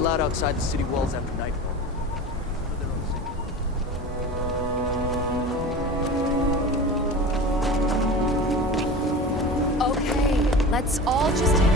allowed outside the city walls after nightfall. Okay, let's all just take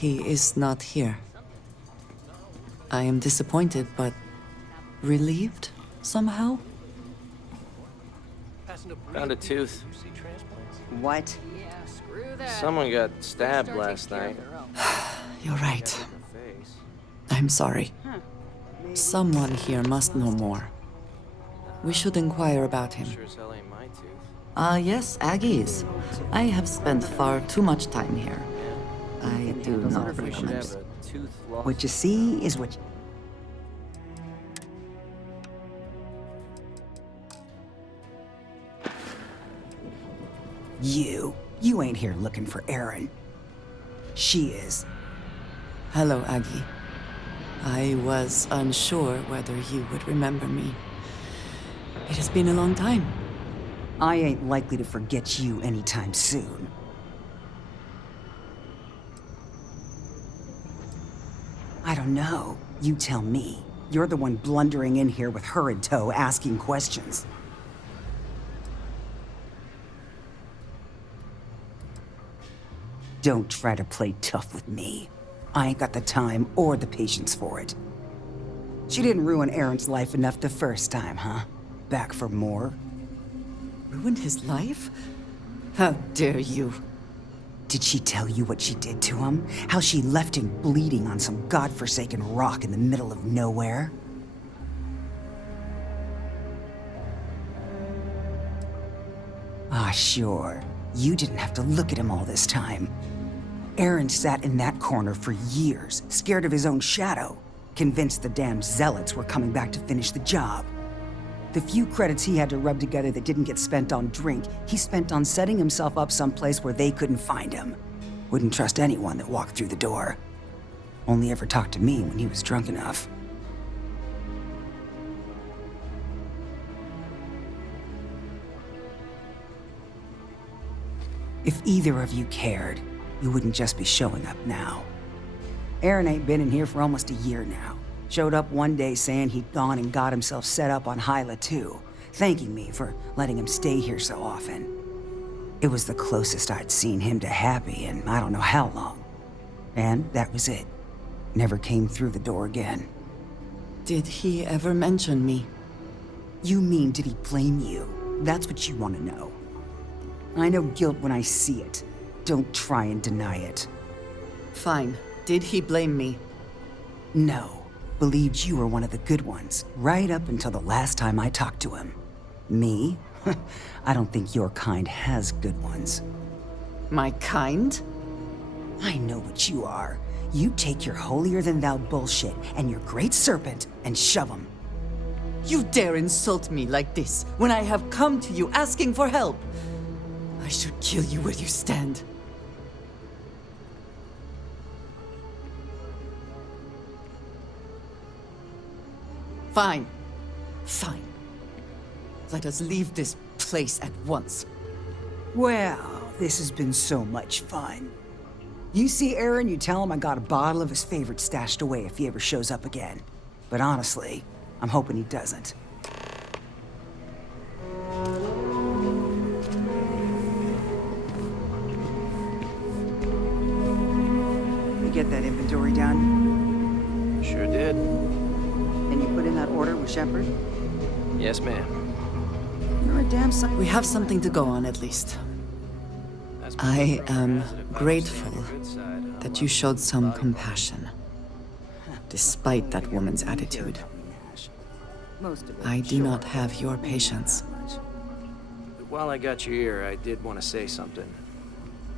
He is not here. I am disappointed, but relieved somehow? Found a tooth. What? Someone got stabbed last night. You're right. I'm sorry. Someone here must know more. We should inquire about him. Sure as hell ain't my tooth. Yes, Aggies. I have spent far too much time here. I do not We should recommend. have a tooth lost. What you see is what You ain't here looking for Erin. She is. Hello, Aggie. I was unsure whether you would remember me. It has been a long time. I ain't likely to forget you anytime soon. I don't know. You tell me. You're the one blundering in here with her in tow, asking questions. Don't try to play tough with me. I ain't got the time or the patience for it. She didn't ruin Aaron's life enough the first time, huh? Back for more? Ruined his life? How dare you? Did she tell you what she did to him? How she left him bleeding on some godforsaken rock in the middle of nowhere? Ah, sure. You didn't have to look at him all this time. Aaron sat in that corner for years, scared of his own shadow, convinced the damn zealots were coming back to finish the job. The few credits he had to rub together that didn't get spent on drink, he spent on setting himself up someplace where they couldn't find him. Wouldn't trust anyone that walked through the door. Only ever talked to me when he was drunk enough. If either of you cared, you wouldn't just be showing up now. Aaron ain't been in here for almost a year now. Showed up one day saying he'd gone and got himself set up on Hyla too, thanking me for letting him stay here so often. It was the closest I'd seen him to happy in I don't know how long. And that was it. Never came through the door again. Did he ever mention me? You mean, did he blame you? That's what you want to know. I know guilt when I see it. Don't try and deny it. Fine. Did he blame me? No. Believed you were one of the good ones, right up until the last time I talked to him. Me? I don't think your kind has good ones. My kind? I know what you are. You take your holier-than-thou bullshit and your great serpent and shove 'em. You dare insult me like this when I have come to you asking for help. I should kill you where you stand. Fine. Fine. Let us leave this place at once. Well, this has been so much fun. You see Aaron, you tell him I got a bottle of his favorite stashed away if he ever shows up again. But honestly, I'm hoping he doesn't. You get that inventory done? Sure did. And you put in that order with Shepard? Yes, ma'am. You're a damn son. We have something to go on, at least. That's I am positive, but grateful on the good side, huh? that you showed some compassion, despite that woman's attitude. I do not have your patience. While I got your ear, I did want to say something.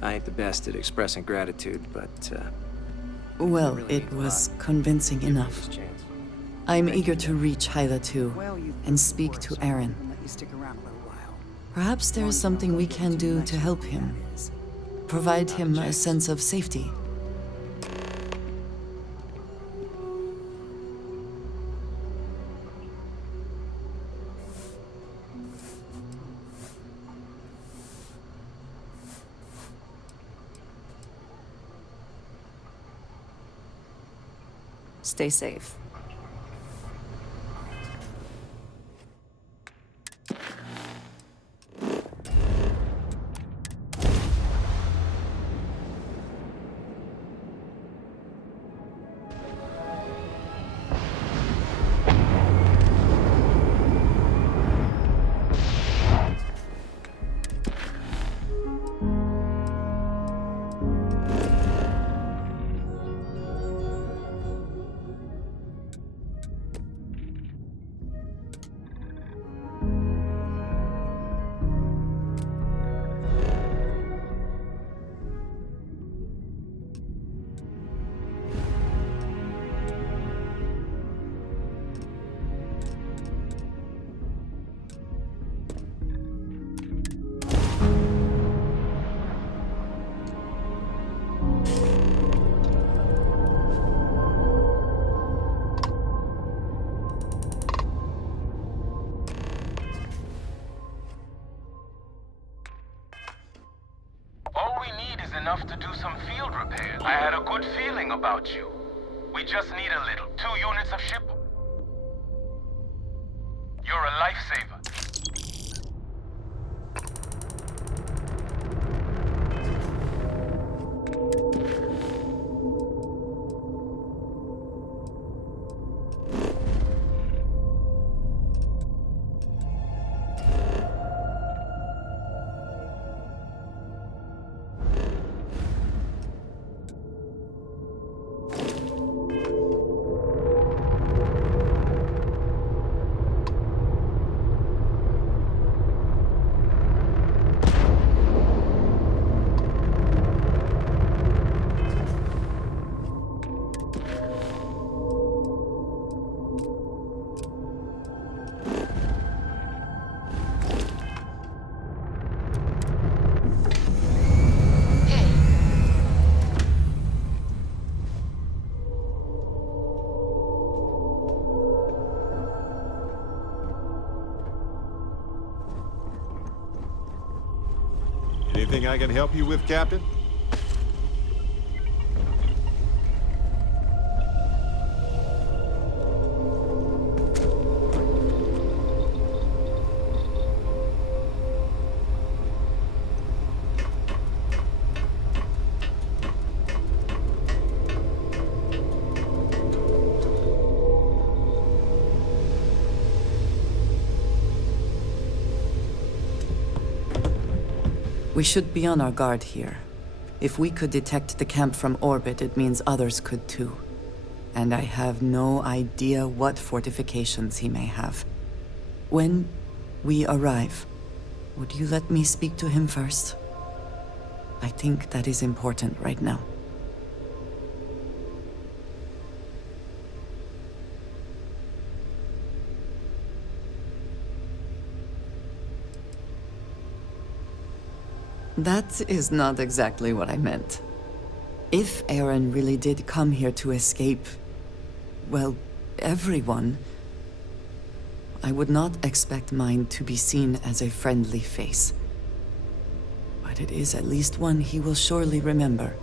I ain't the best at expressing gratitude, but Well, really it mean a was lot. convincing Give me enough. this chance. I'm eager to reach Hyla too, Well, you've and speak to Aaron. Let you stick around a little while. Perhaps there is something we can do to help him. Provide him a sense of safety. Stay safe. All we need is enough to do some field repairs. I had a good feeling about you. We just need a little. 2 units of ship. You're a lifesaver. Anything I can help you with, Captain? We should be on our guard here. If we could detect the camp from orbit, it means others could too. And I have no idea what fortifications he may have. When we arrive, would you let me speak to him first? I think that is important right now. That is not exactly what I meant. If Aaron really did come here to escape, well, everyone, I would not expect mine to be seen as a friendly face. But it is at least one he will surely remember.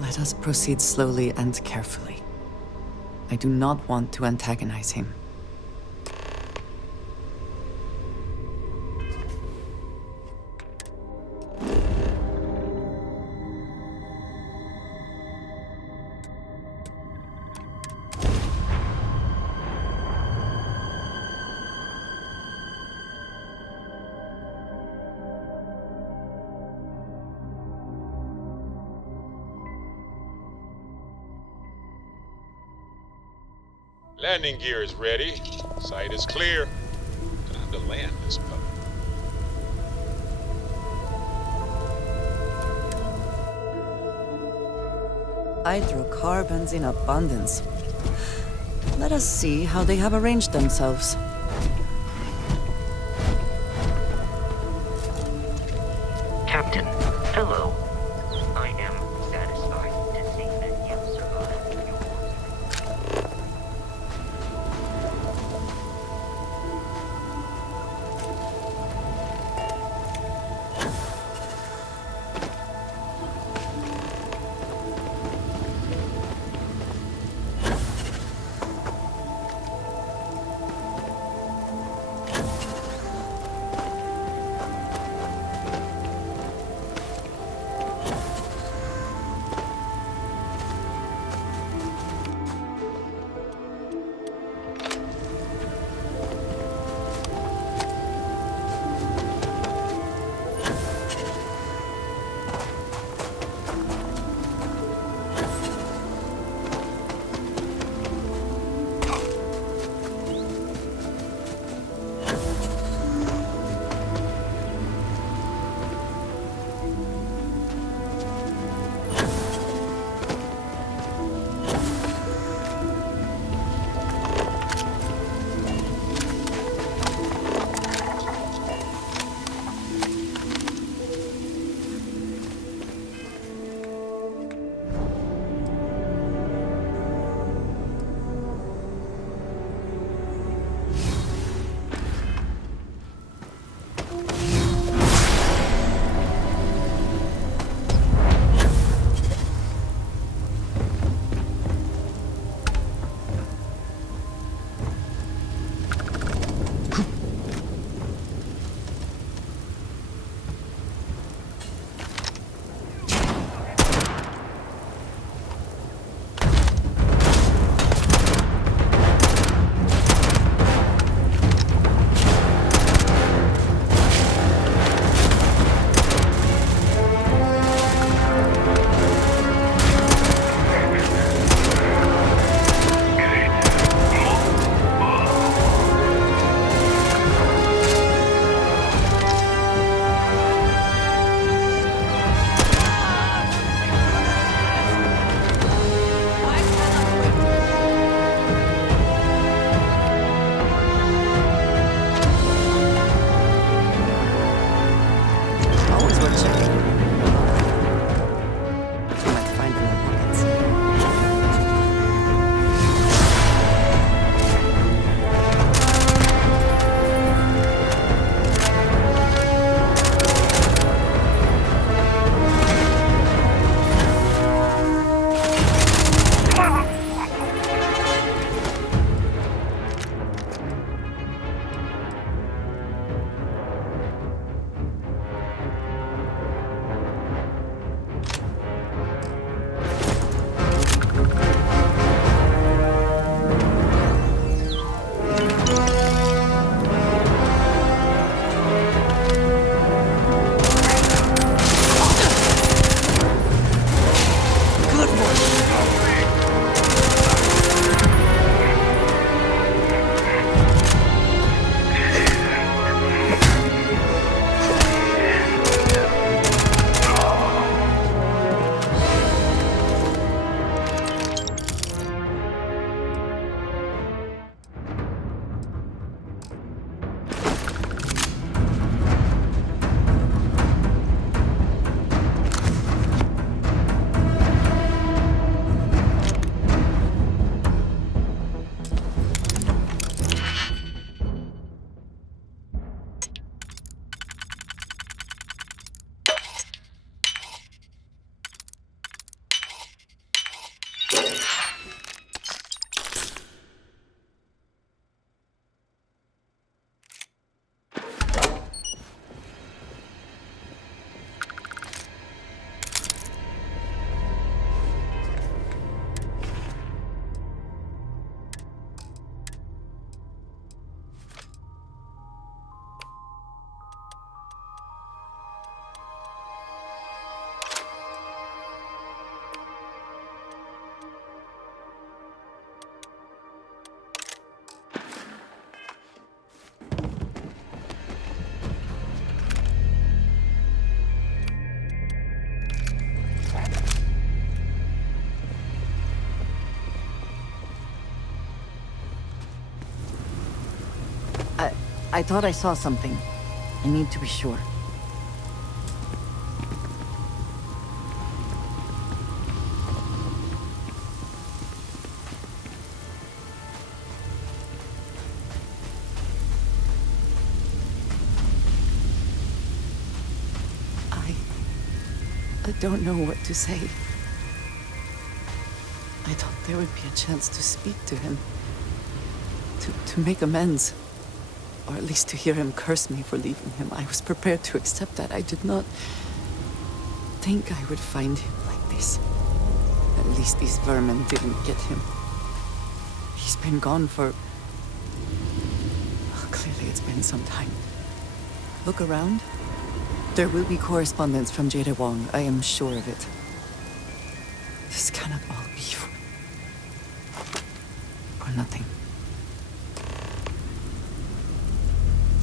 Let us proceed slowly and carefully. I do not want to antagonize him. Landing gear is ready. Sight is clear. Time to land this puppy. Hydrocarbons in abundance. Let us see how they have arranged themselves. Captain, hello. I am satisfied to see that you survived your... I thought I saw something. I need to be sure. I don't know what to say. I thought there would be a chance to speak to him. To make amends. Or at least to hear him curse me for leaving him. I was prepared to accept that. I did not think I would find him like this. At least these vermin didn't get him. He's been gone for... Oh, clearly it's been some time. Look around. There will be correspondence from Jada Wong. I am sure of it. This cannot all be for nothing.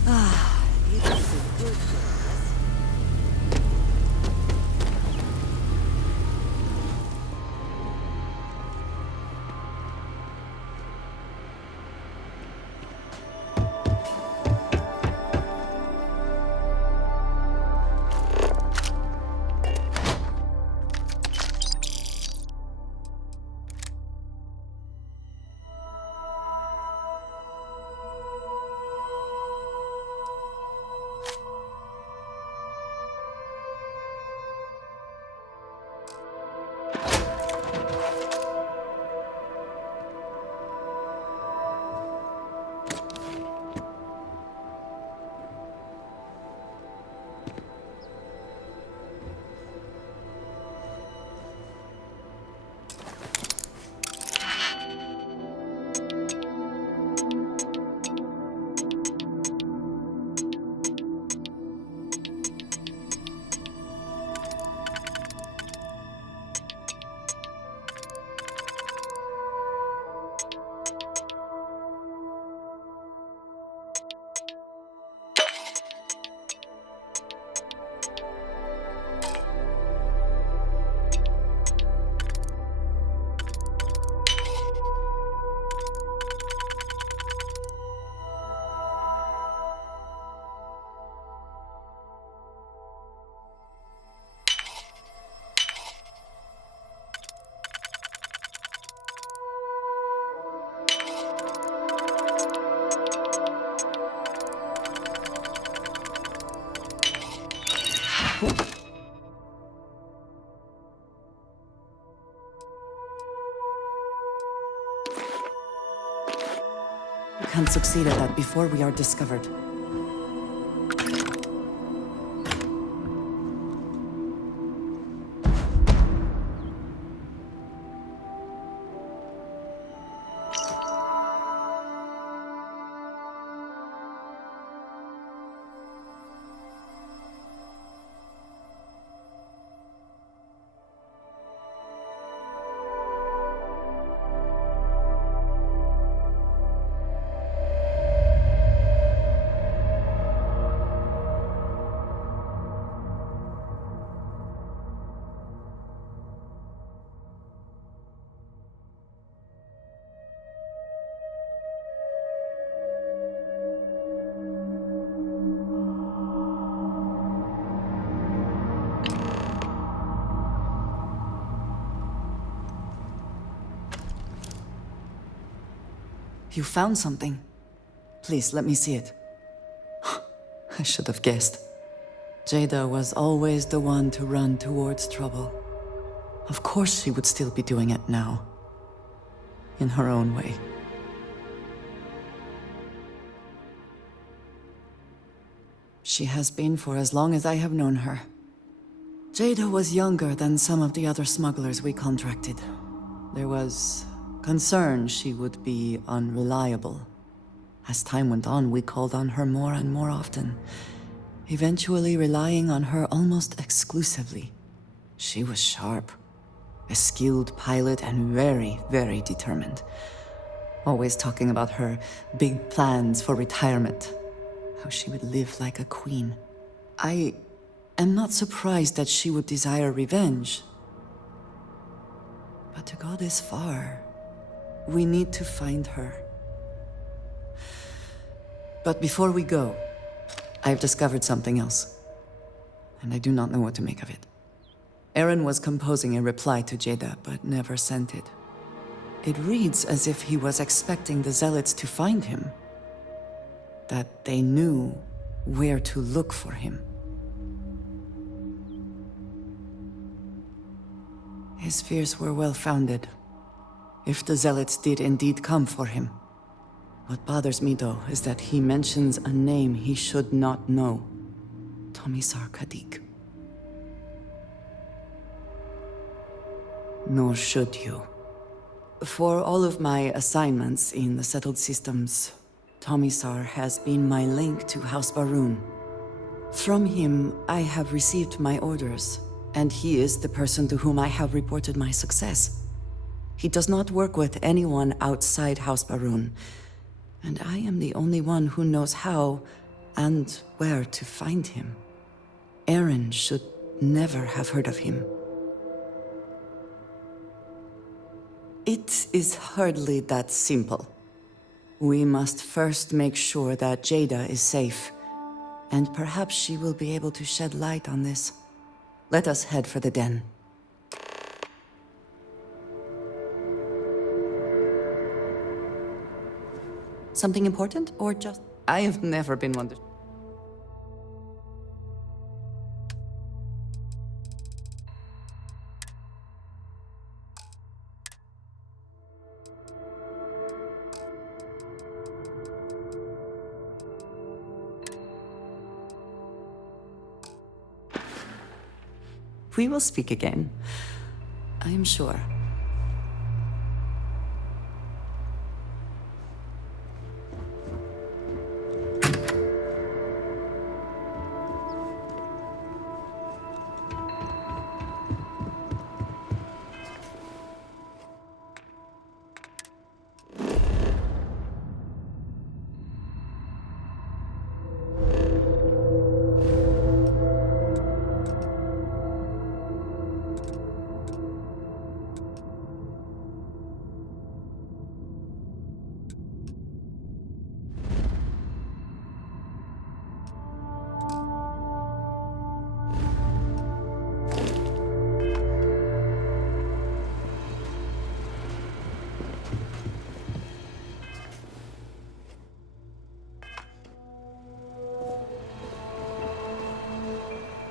You got some good business. We can't succeed at that before we are discovered. You found something. Please, let me see it. I should have guessed. Jada was always the one to run towards trouble. Of course she would still be doing it now. In her own way. She has been for as long as I have known her. Jada was younger than some of the other smugglers we contracted. There was concern she would be unreliable. As time went on, we called on her more and more often, eventually relying on her almost exclusively. She was sharp, a skilled pilot and very, very determined. Always talking about her big plans for retirement, how she would live like a queen. I am not surprised that she would desire revenge. But to go this far, we need to find her. But before we go, I've discovered something else. And I do not know what to make of it. Aaron was composing a reply to Jada, but never sent it. It reads as if he was expecting the Zealots to find him. That they knew where to look for him. His fears were well-founded. If the Zealots did indeed come for him. What bothers me, though, is that he mentions a name he should not know. Tomisar Kadik. Nor should you. For all of my assignments in the settled systems, Tomisar has been my link to House Baroon. From him, I have received my orders, and he is the person to whom I have reported my success. He does not work with anyone outside House Baroon, and I am the only one who knows how and where to find him. Aaron should never have heard of him. It is hardly that simple. We must first make sure that Jada is safe, and perhaps she will be able to shed light on this. Let us head for the den. Something important, or just... I have never been one to... We will speak again. I am sure.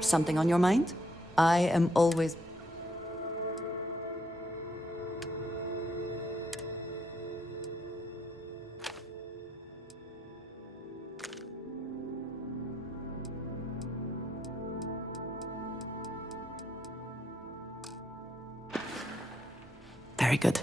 Something on your mind? I am always... Very good.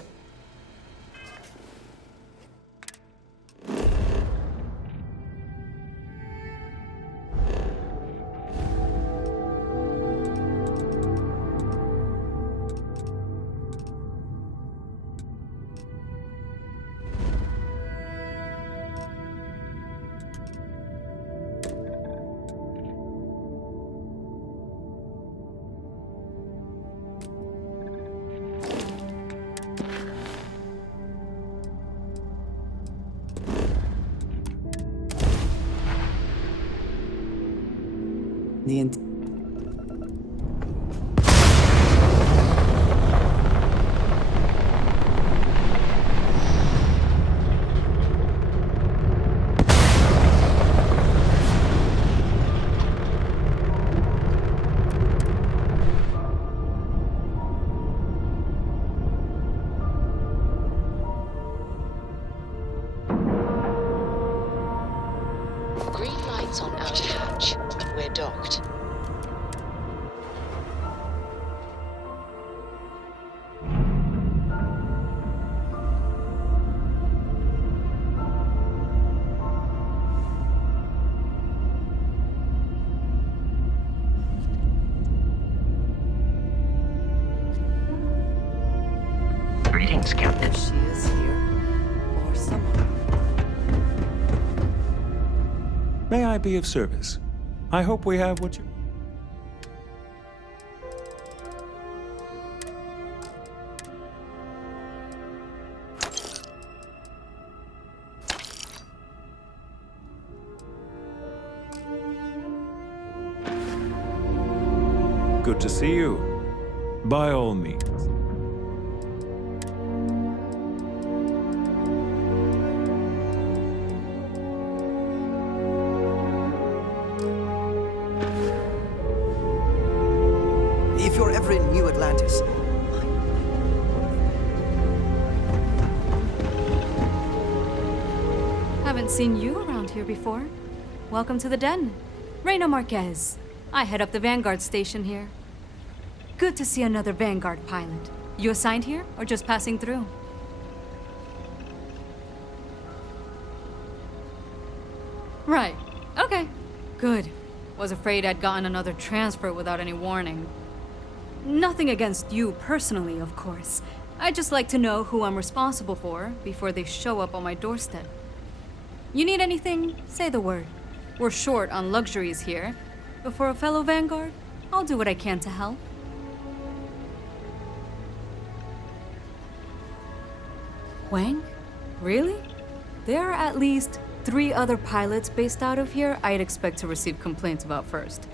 Green lights on outer hatch. We're docked. Greetings, Captain. She is here, or someone. May I be of service? I hope we have what you... good to see you. By all means. If you're ever in New Atlantis, Haven't seen you around here before. Welcome to the den. Reina Marquez. I head up the Vanguard station here. Good to see another Vanguard pilot. You assigned here or just passing through? Right. Okay. Good. Was afraid I'd gotten another transfer without any warning. Nothing against you personally, of course. I'd just like to know who I'm responsible for before they show up on my doorstep. You need anything? Say the word. We're short on luxuries here, but for a fellow Vanguard, I'll do what I can to help. Wang? Really? There are at least 3 other pilots based out of here I'd expect to receive complaints about first.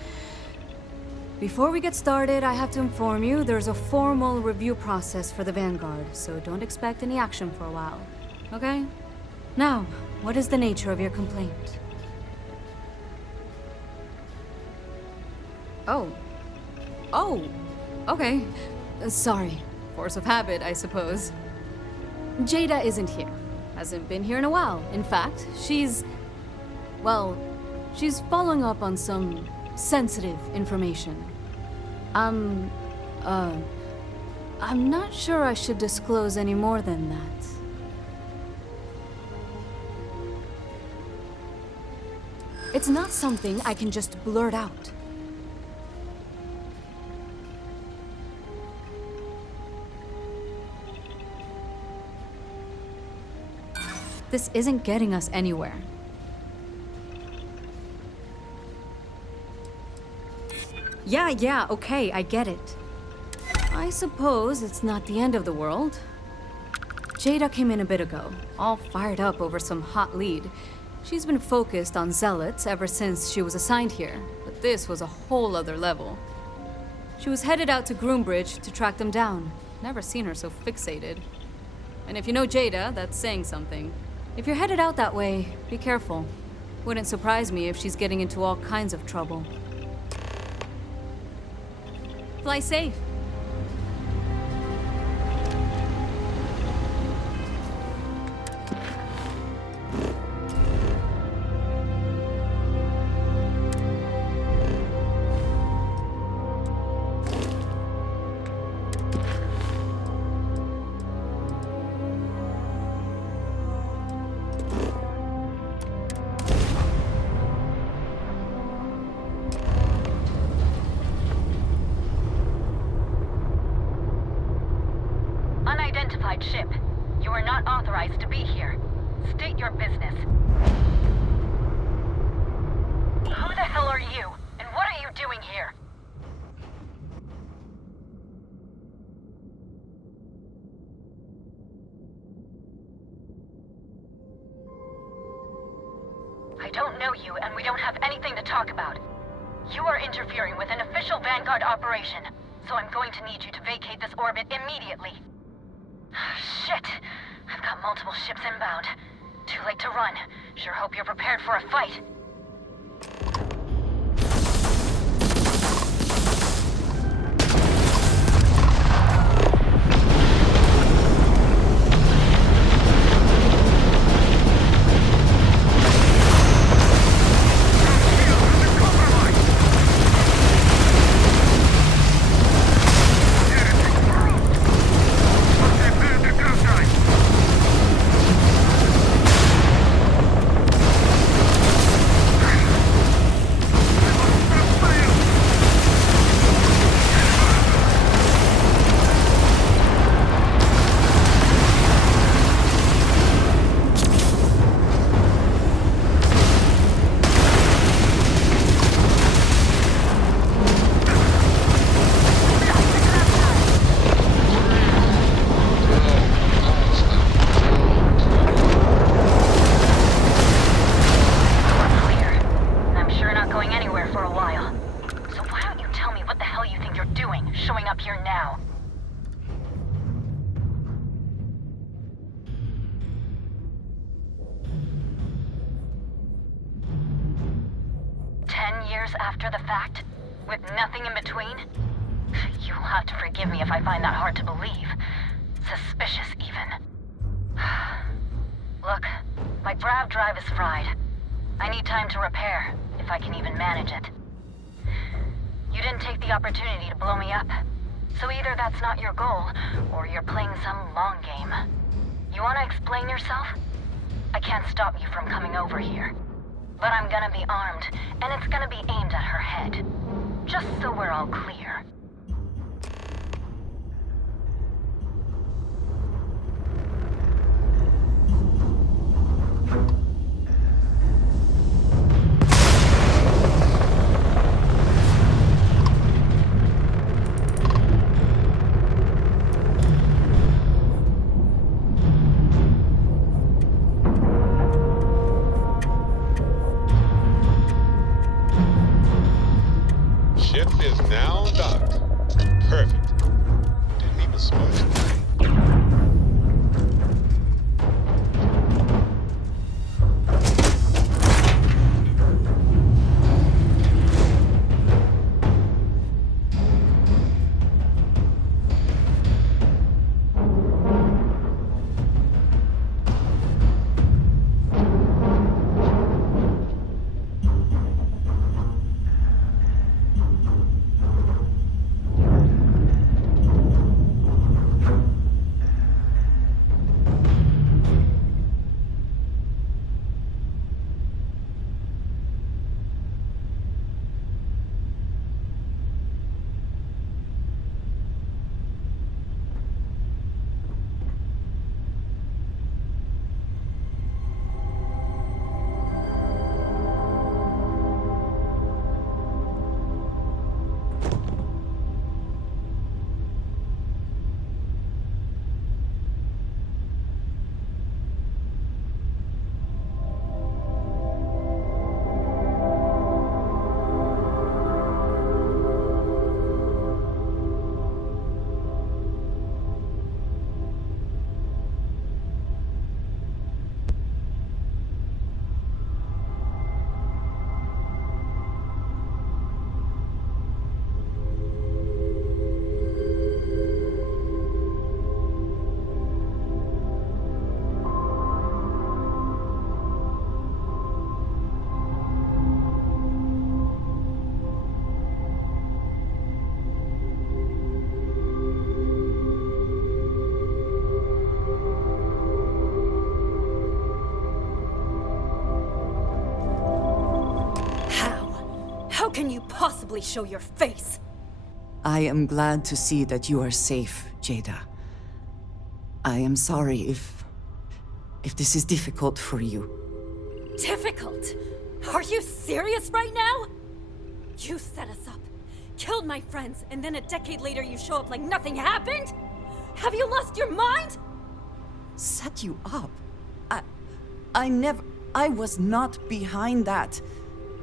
Before we get started, I have to inform you there's a formal review process for the Vanguard, so don't expect any action for a while. Okay? Now, what is the nature of your complaint? Oh, okay. Sorry. Force of habit, I suppose. Jada isn't here. Hasn't been here in a while. In fact, she's following up on some sensitive information. I'm not sure I should disclose any more than that. It's not something I can just blurt out. This isn't getting us anywhere. Yeah, okay, I get it. I suppose it's not the end of the world. Jada came in a bit ago, all fired up over some hot lead. She's been focused on zealots ever since she was assigned here, but this was a whole other level. She was headed out to Groombridge to track them down. Never seen her so fixated. And if you know Jada, that's saying something. If you're headed out that way, be careful. Wouldn't surprise me if she's getting into all kinds of trouble. Fly safe. Unidentified ship. You are not authorized to be here. State your business. Who the hell are you? And what are you doing here? I don't know you, and we don't have anything to talk about. You are interfering with an official Vanguard operation, so I'm going to need you to vacate this orbit immediately. Shit! I've got multiple ships inbound. Too late to run. Sure hope you're prepared for a fight. after the fact? With nothing in between? You'll have to forgive me if I find that hard to believe. Suspicious, even. Look, my grav drive is fried. I need time to repair, if I can even manage it. You didn't take the opportunity to blow me up. So either that's not your goal, or you're playing some long game. You want to explain yourself? I can't stop you from coming over here. But I'm gonna be armed, and it's gonna be aimed at her head. Just so we're all clear. Ship is now docked. Perfect. Didn't even smudge. How can you possibly show your face? I am glad to see that you are safe, Jada. I am sorry if this is difficult for you. Difficult? Are you serious right now? You set us up, killed my friends, and then a decade later you show up like nothing happened? Have you lost your mind? Set you up? I was not behind that.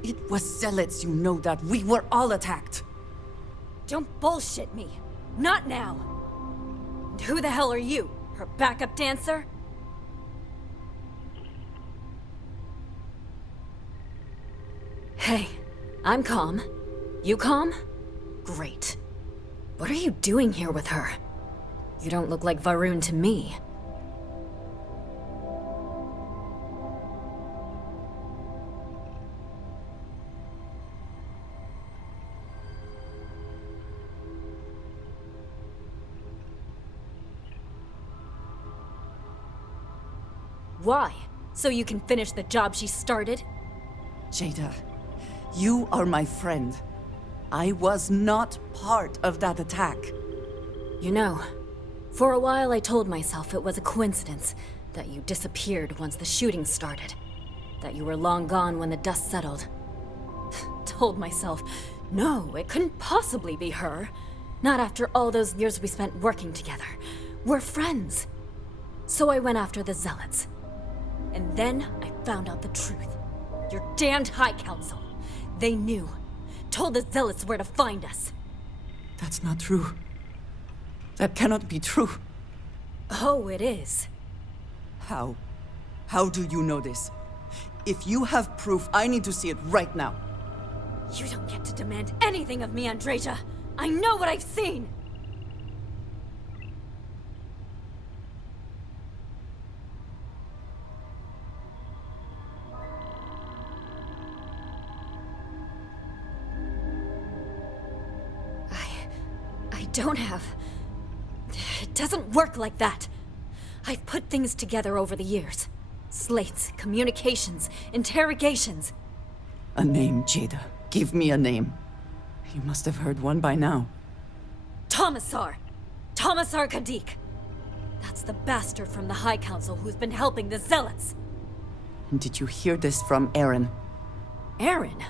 It was zealots, you know that. We were all attacked. Don't bullshit me. Not now. And who the hell are you? Her backup dancer? Hey, I'm calm. You calm? Great. What are you doing here with her? You don't look like Varun to me. Why? So you can finish the job she started? Jada, you are my friend. I was not part of that attack. You know, for a while I told myself it was a coincidence that you disappeared once the shooting started. That you were long gone when the dust settled. Told myself, no, it couldn't possibly be her. Not after all those years we spent working together. We're friends. So I went after the zealots. And then I found out the truth. Your damned High Council. They knew. Told the zealots where to find us. That's not true. That cannot be true. Oh, it is. How? How do you know this? If you have proof, I need to see it right now. You don't get to demand anything of me, Andreja. I know what I've seen! I don't have... It doesn't work like that. I've put things together over the years. Slates, communications, interrogations. A name, Jada. Give me a name. You must have heard one by now. Tomasar! Tomasar Kadik! That's the bastard from the High Council who's been helping the Zealots! And did you hear this from Aaron? Aaron?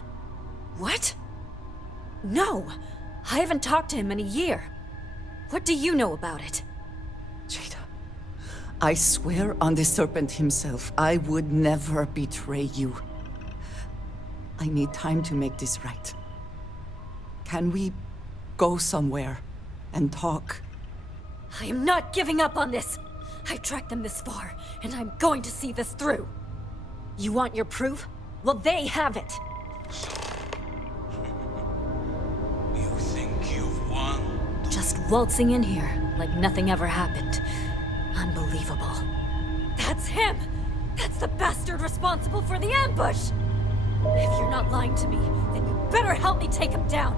What? No! I haven't talked to him in a year. What do you know about it? Jada, I swear on the Serpent himself, I would never betray you. I need time to make this right. Can we go somewhere and talk? I am not giving up on this! I've tracked them this far, and I'm going to see this through. You want your proof? Well, they have it! You think you've won? Just waltzing in here, like nothing ever happened. Unbelievable. That's him! That's the bastard responsible for the ambush! If you're not lying to me, then you better help me take him down!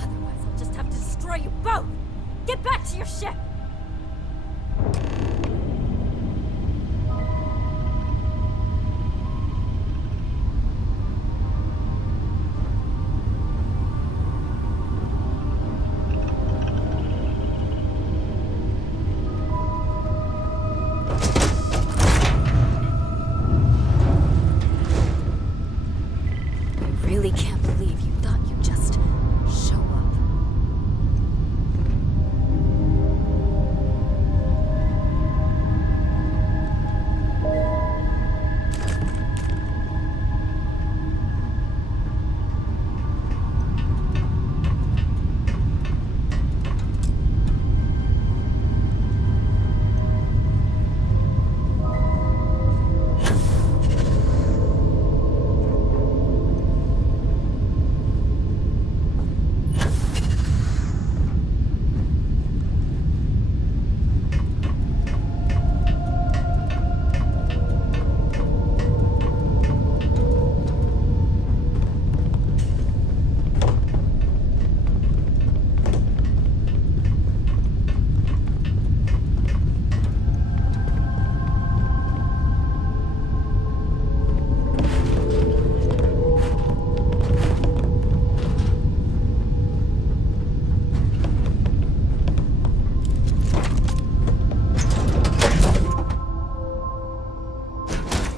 Otherwise, I'll just have to destroy you both! Get back to your ship! I really can't believe you thought you'd just show up.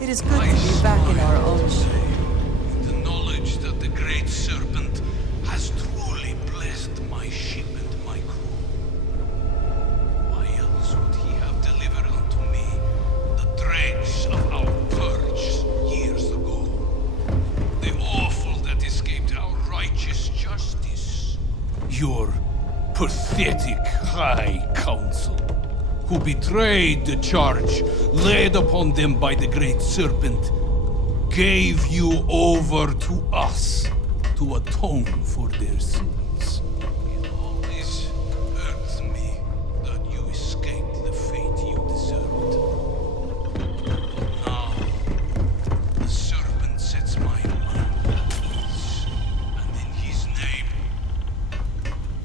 It is good to be back in our own The knowledge that the Great Serpent has truly blessed my ship and my crew. Why else would he have delivered unto me the dregs of our purge years ago? The awful that escaped our righteous justice. Your pathetic High Council, who betrayed the charge laid upon them by the Great Serpent, gave you over to us to atone for their sins. It always irks me that you escaped the fate you deserved. Now, the Serpent sets my mind at ease, and in his name,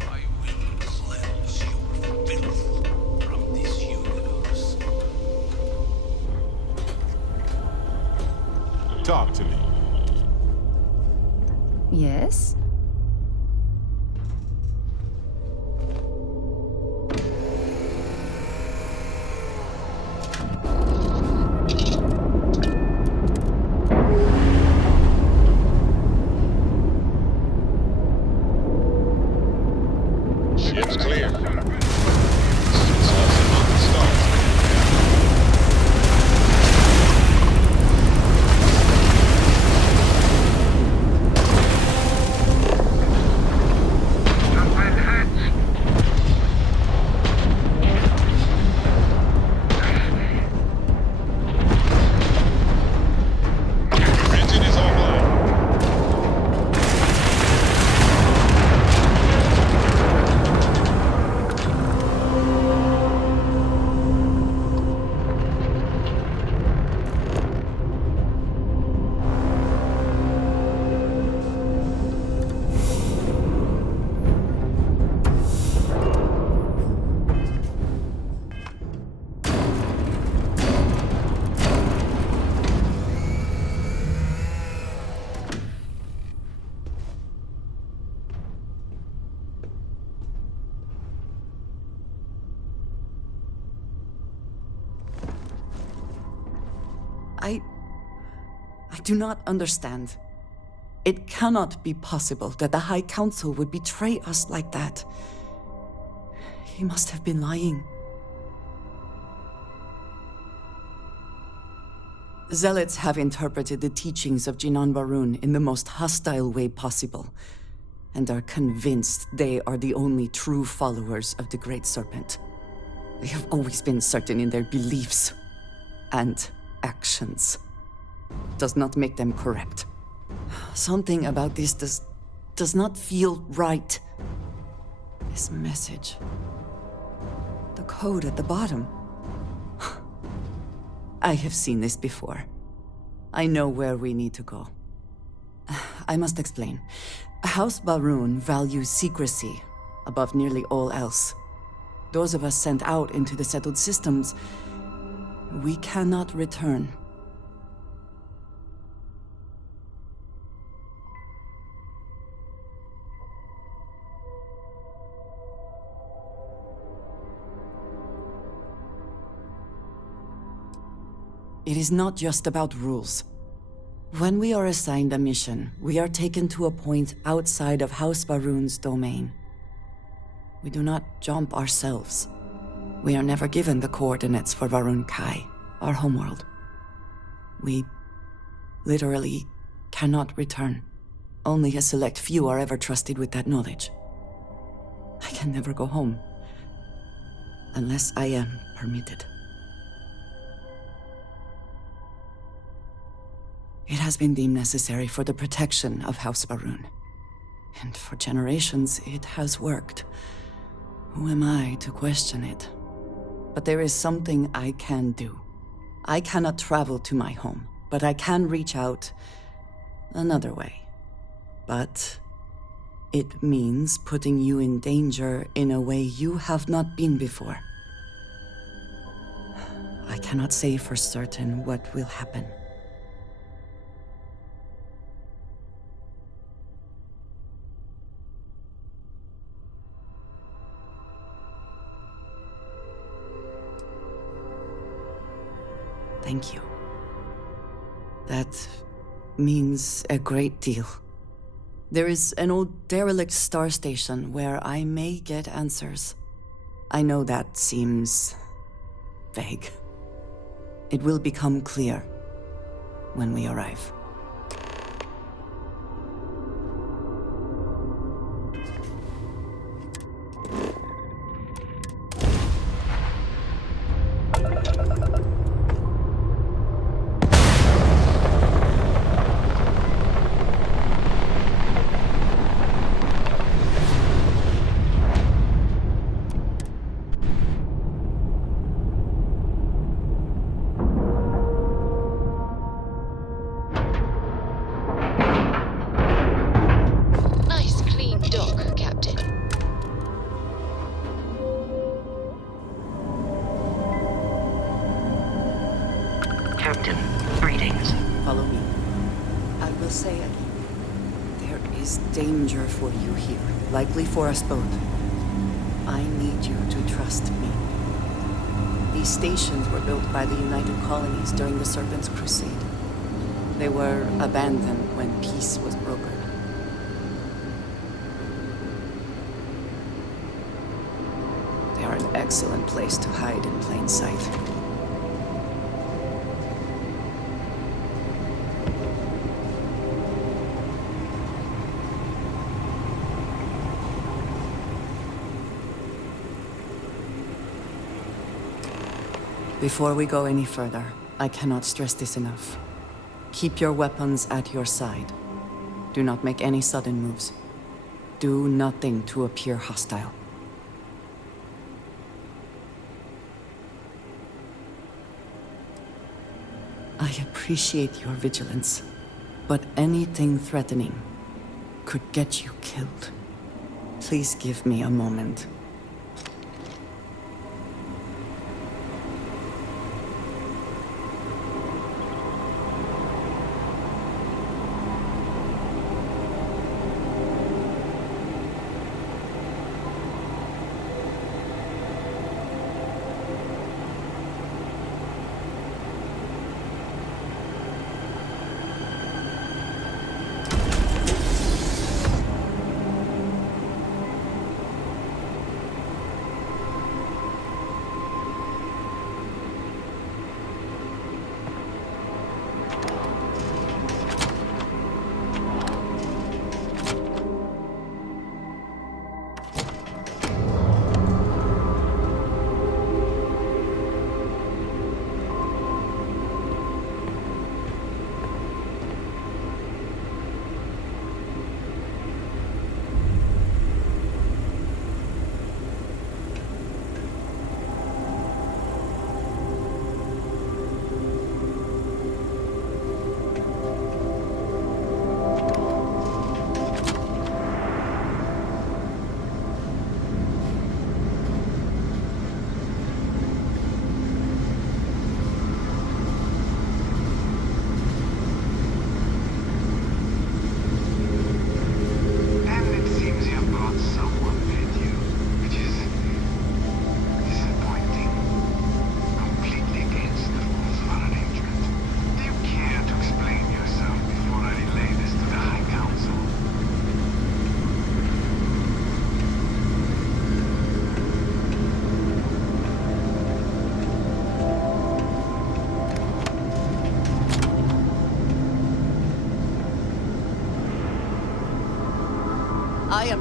I will cleanse your filth from this universe. Talk to me. Yes? Ship's clear. Suits us among the stars. I do not understand. It cannot be possible that the High Council would betray us like that. He must have been lying. Zealots have interpreted the teachings of Jinan Barun in the most hostile way possible, and are convinced they are the only true followers of the Great Serpent. They have always been certain in their beliefs and actions. Does not make them correct. Something about this does not feel right. This message. The code at the bottom. I have seen this before. I know where we need to go. I must explain. House Barun values secrecy above nearly all else. Those of us sent out into the settled systems, we cannot return. It is not just about rules. When we are assigned a mission, we are taken to a point outside of House Barun's domain. We do not jump ourselves. We are never given the coordinates for Varun Kai, our homeworld. We literally cannot return. Only a select few are ever trusted with that knowledge. I can never go home, unless I am permitted. It has been deemed necessary for the protection of House Barun. And for generations, it has worked. Who am I to question it? But there is something I can do. I cannot travel to my home, but I can reach out another way. But it means putting you in danger in a way you have not been before. I cannot say for certain what will happen. Thank you. That means a great deal. There is an old derelict star station where I may get answers. I know that seems vague. It will become clear when we arrive. Captain, greetings. Follow me. I will say again, there is danger for you here, likely for us both. I need you to trust me. These stations were built by the United Colonies during the Serpent's Crusade. They were abandoned when peace was brokered. They are an excellent place to hide in plain sight. Before we go any further, I cannot stress this enough. Keep your weapons at your side. Do not make any sudden moves. Do nothing to appear hostile. I appreciate your vigilance, but anything threatening could get you killed. Please give me a moment.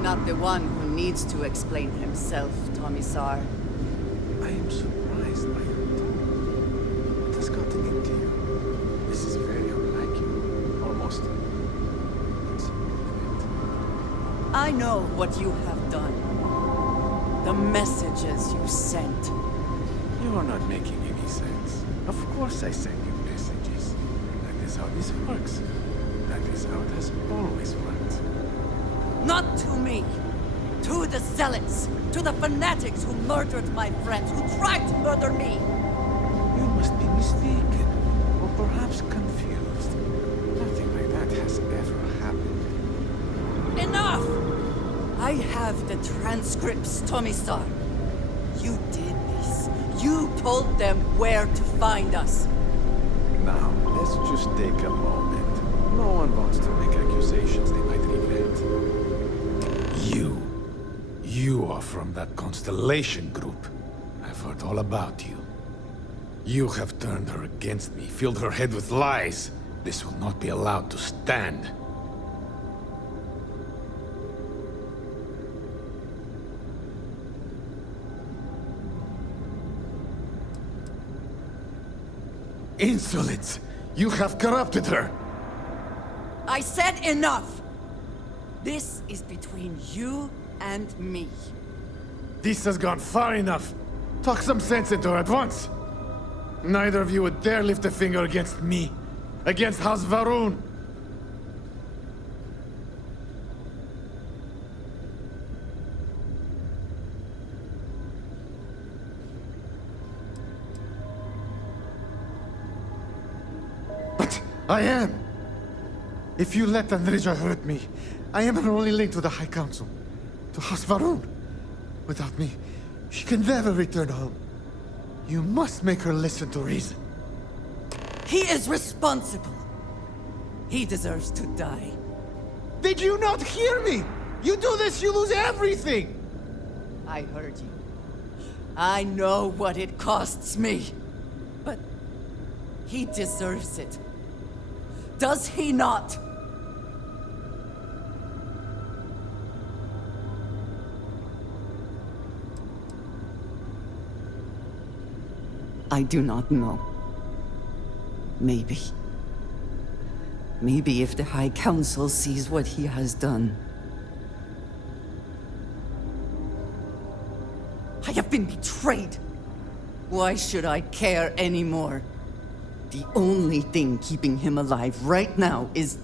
not the one who needs to explain himself, Tomisar. I am surprised by your tone. What has gotten into you? This is very unlike you. Almost insignificant. I know what you have done. The messages you sent. You are not making any sense. Of course I send you messages. That is how this works. That is how it has always worked. Not to me! To the zealots! To the fanatics who murdered my friends, who tried to murder me! You must be mistaken, or perhaps confused. Nothing like that has ever happened. Enough! I have the transcripts, Tomisar. You did this. You told them where to find us. Now, let's just take a moment. No one wants to make accusations they might regret. You are from that Constellation group. I've heard all about you. You have turned her against me, filled her head with lies. This will not be allowed to stand. Insolence! You have corrupted her! I said enough! This is between you and me. This has gone far enough. Talk some sense into her at once. Neither of you would dare lift a finger against me. Against House Varun. But I am. If you let Andrija hurt me, I am her only link to the High Council. To House Varun. Without me, she can never return home. You must make her listen to reason. He is responsible. He deserves to die. Did you not hear me? You do this, you lose everything! I heard you. I know what it costs me. But he deserves it. Does he not? I do not know. Maybe. Maybe if the High Council sees what he has done. I have been betrayed. Why should I care anymore? The only thing keeping him alive right now is...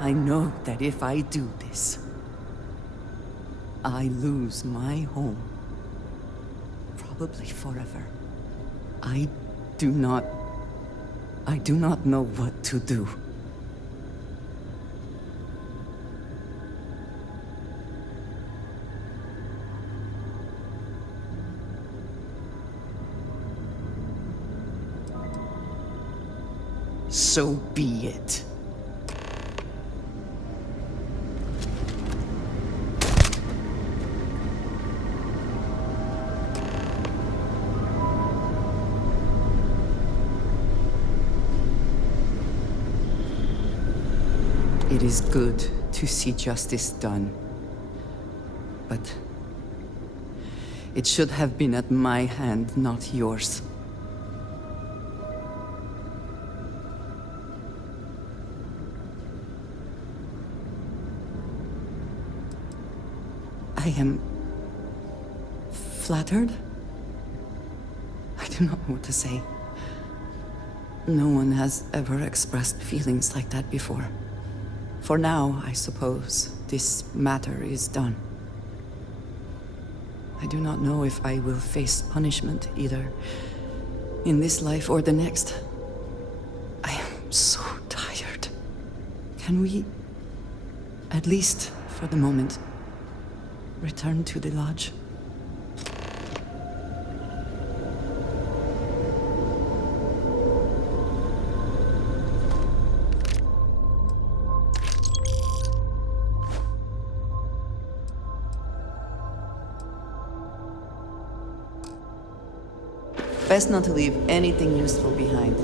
I know that if I do this, I lose my home. Probably forever. I do not know what to do. So be it. It is good to see justice done. But it should have been at my hand, not yours. I am flattered. I do not know what to say. No one has ever expressed feelings like that before. For now, I suppose, this matter is done. I do not know if I will face punishment, either in this life or the next. I am so tired. Can we, at least for the moment, return to the lodge? Best not to leave anything useful behind.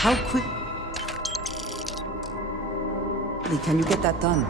How quick... Can you get that done?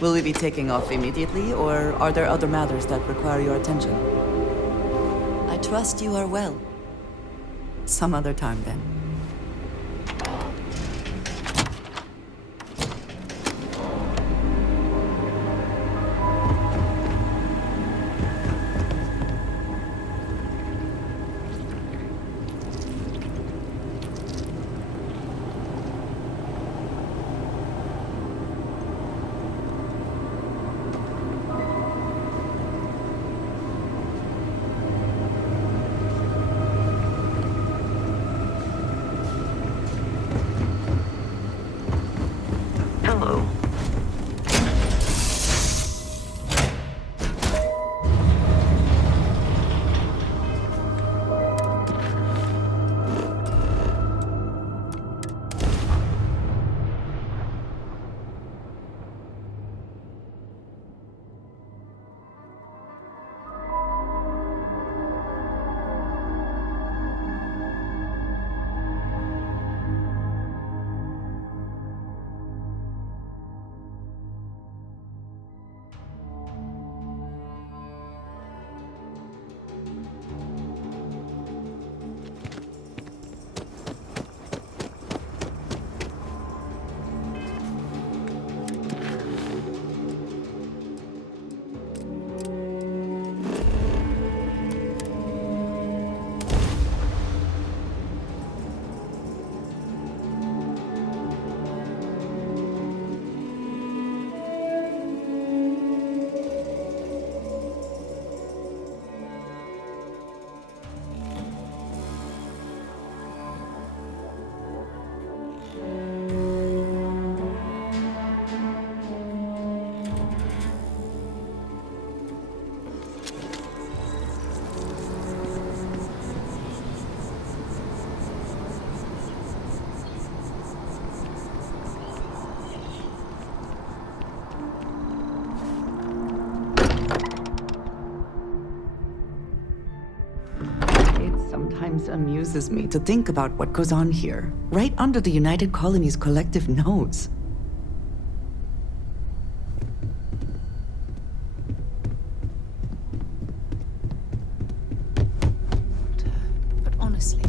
Will we be taking off immediately, or are there other matters that require your attention? I trust you are well. Some other time, then. sometimes amuses me to think about what goes on here, right under the United Colony's collective nose. But honestly...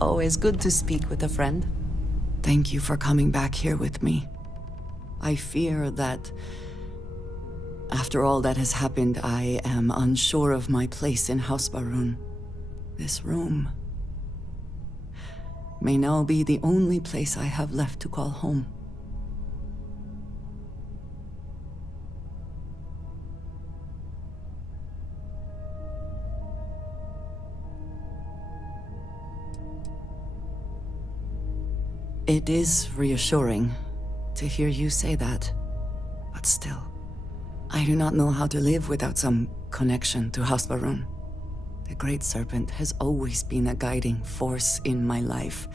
Always good to speak with a friend. Thank you for coming back here with me. I fear that, after all that has happened, I am unsure of my place in House Baroon. This room may now be the only place I have left to call home. It is reassuring to hear you say that, but still, I do not know how to live without some connection to House Baroon. The Great Serpent has always been a guiding force in my life,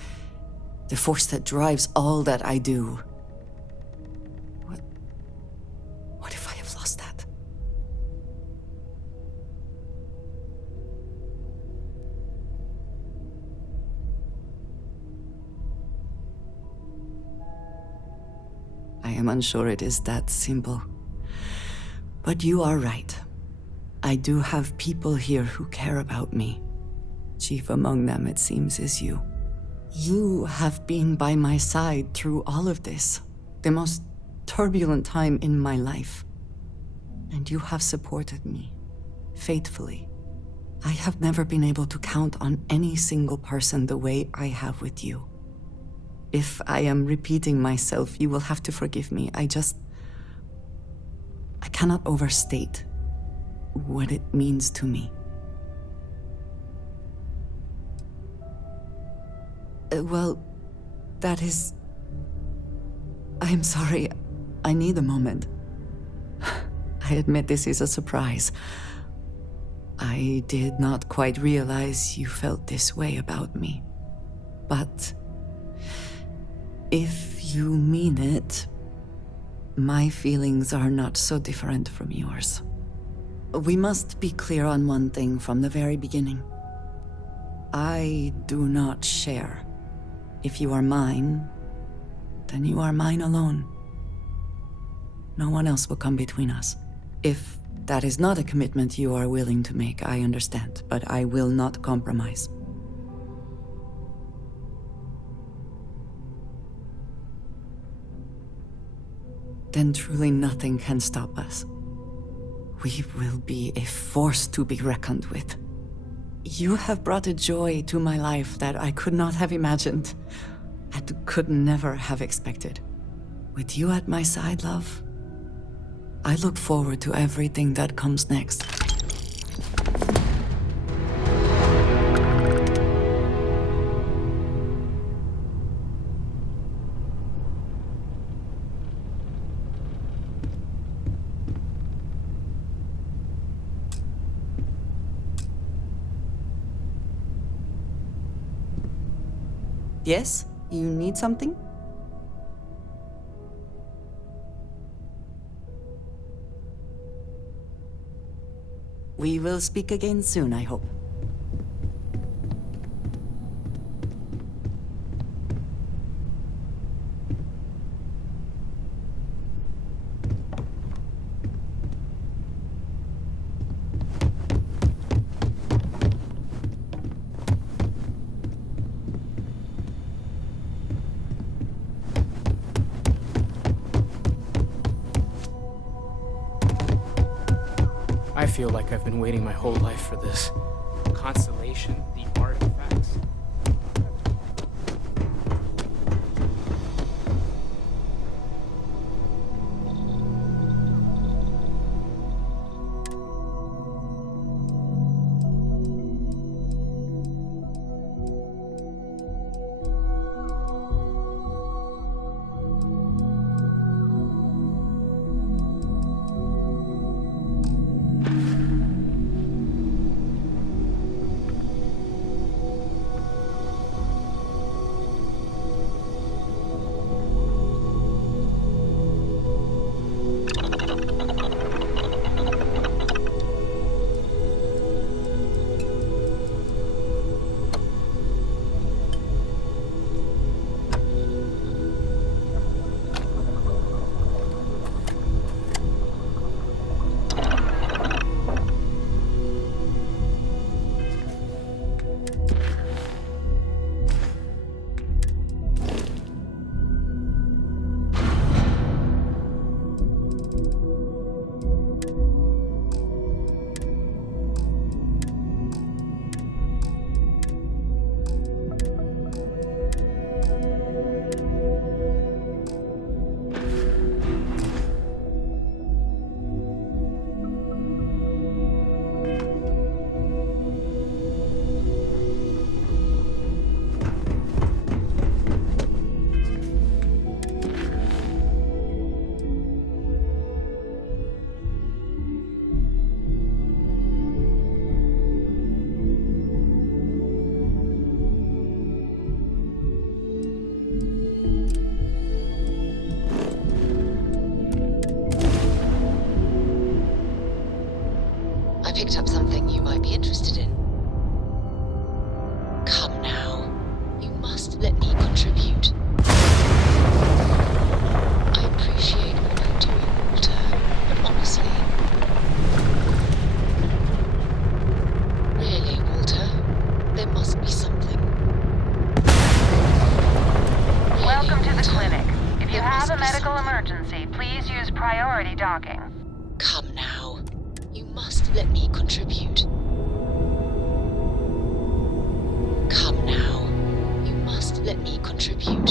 the force that drives all that I do. What if I have lost that? I am unsure it is that simple. But you are right. I do have people here who care about me. Chief among them, it seems, is you. You have been by my side through all of this, the most turbulent time in my life. And you have supported me, faithfully. I have never been able to count on any single person the way I have with you. If I am repeating myself, you will have to forgive me. I cannot overstate what it means to me. Well, that is... I am sorry. I need a moment. I admit this is a surprise. I did not quite realize you felt this way about me. But... if you mean it, my feelings are not so different from yours. We must be clear on one thing from the very beginning. I do not share. If you are mine, then you are mine alone. No one else will come between us. If that is not a commitment you are willing to make, I understand, but I will not compromise. Then truly nothing can stop us. We will be a force to be reckoned with. You have brought a joy to my life that I could not have imagined, and could never have expected. With you at my side, love, I look forward to everything that comes next. Yes? You need something? We will speak again soon, I hope. I feel like I've been waiting my whole life for this. Constellation, the artifacts. picked up something you might be interested in. Come now. You must let me contribute. I appreciate what you're doing, Walter, but honestly... Really, Walter, there must be something. Really, Welcome to the Walter, clinic. If you there have must a be medical something. emergency, please use priority docking. Come now. You must let me contribute. Come now. You must let me contribute.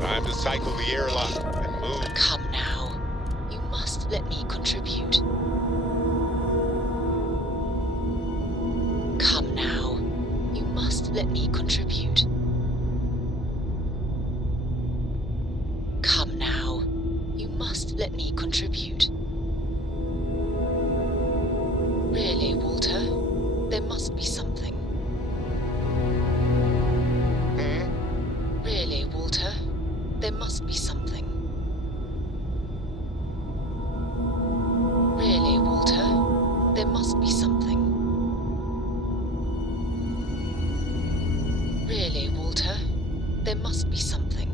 Time to cycle the airlock and move. Come now. You must let me contribute. Come now. You must let me contribute. Come now. You must let me contribute. Really, Walter? There must be something. Really, Walter? There must be something. Really, Walter? There must be something. Really, Walter? There must be something.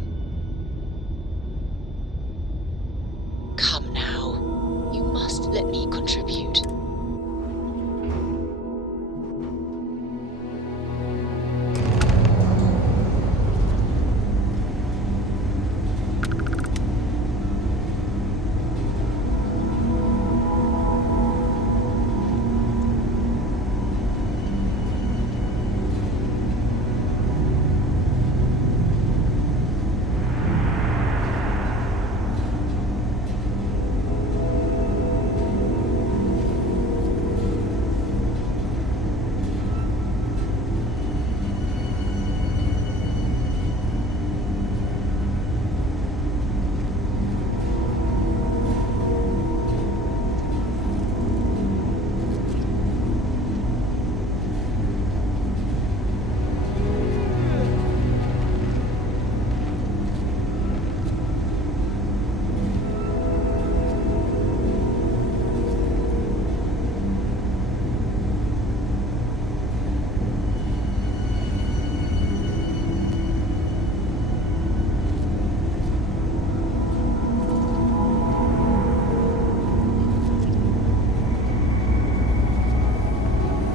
Come now. You must let me contribute.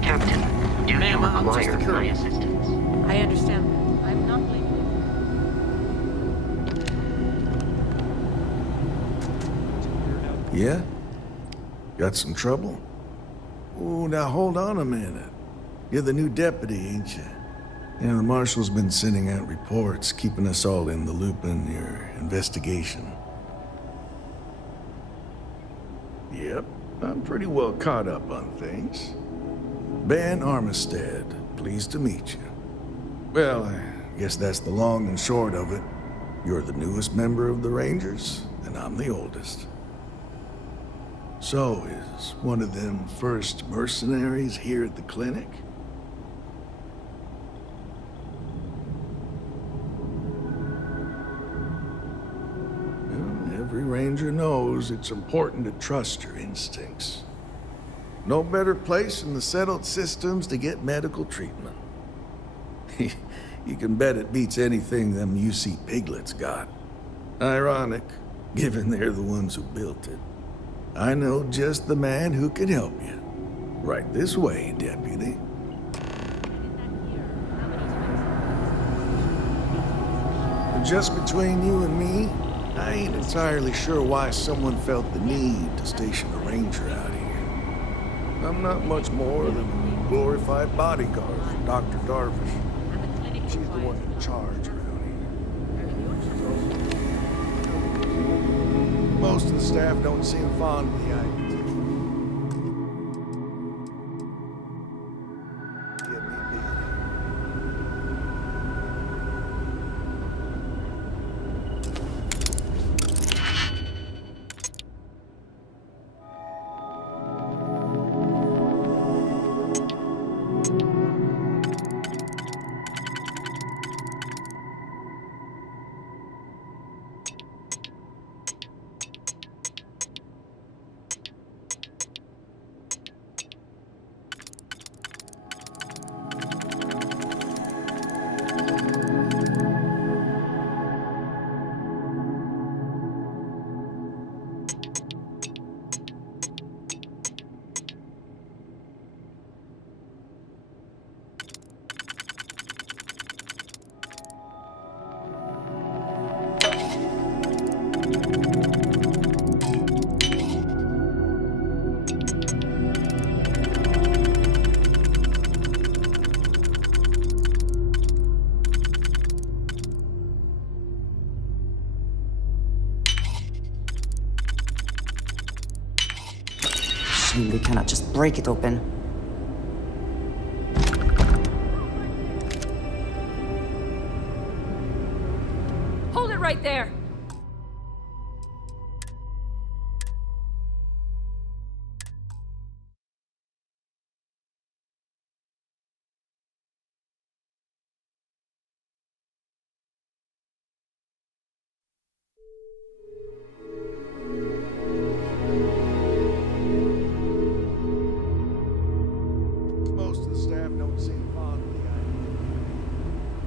Captain, do you I'm just require a my courier. assistance? I understand that. I'm not blaming you. Yeah? Got some trouble? Oh, now hold on a minute. You're the new deputy, ain't you? Yeah, the marshal's been sending out reports, keeping us all in the loop in your investigation. Yep, I'm pretty well caught up on things. Ben Armistead, pleased to meet you. Well, I guess that's the long and short of it. You're the newest member of the Rangers, and I'm the oldest. So, is one of them first mercenaries here at the clinic? Well, every ranger knows it's important to trust your instincts. No better place in the settled systems to get medical treatment. You can bet it beats anything them UC piglets got. Ironic, given they're the ones who built it. I know just the man who can help you. Right this way, Deputy. Just between you and me, I ain't entirely sure why someone felt the need to station a ranger out here. I'm not much more than a glorified bodyguard for Dr. Darvish. She's the one in charge around here. Most of the staff don't seem fond of the idea. Get me beat. cannot just break it open. Hold it right there! Most of the staff don't seem fond of the idea.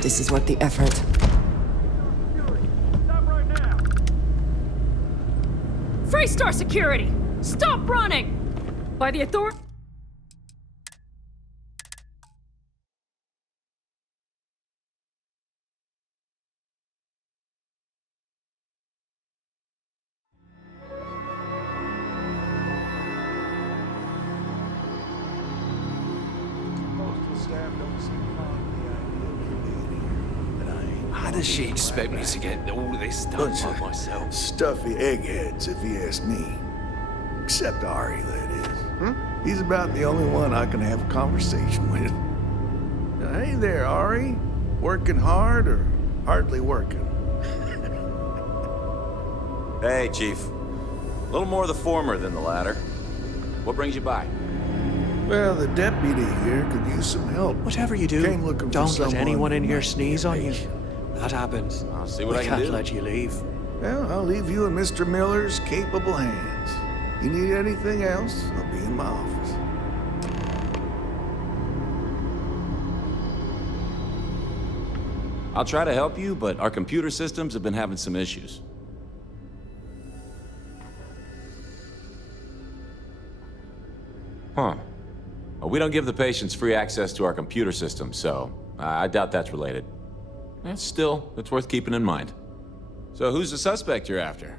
This is worth the effort. Freestar Security! Stop running! By the authority. Most of the staff don't seem fond of the idea of me being here, but I ain't. How does she expect me to get all of this done Bunch by of myself? stuffy eggheads, if you ask me. Except Ari, that is. He's about the only one I can have a conversation with. Now, hey there, Ari. Working hard or hardly working? Hey, Chief. A little more the former than the latter. What brings you by? Well, the deputy here could use some help. Whatever you do, Came looking for don't let someone anyone in who here might be sneeze on you. patient. That happens. I'll see what We I can can't do. let you leave. Well, I'll leave you in Mr. Miller's capable hands. You need anything else, I'll be in my office. I'll try to help you, but our computer systems have been having some issues. Huh. Well, we don't give the patients free access to our computer system, so I doubt that's related. Still, it's worth keeping in mind. So who's the suspect you're after?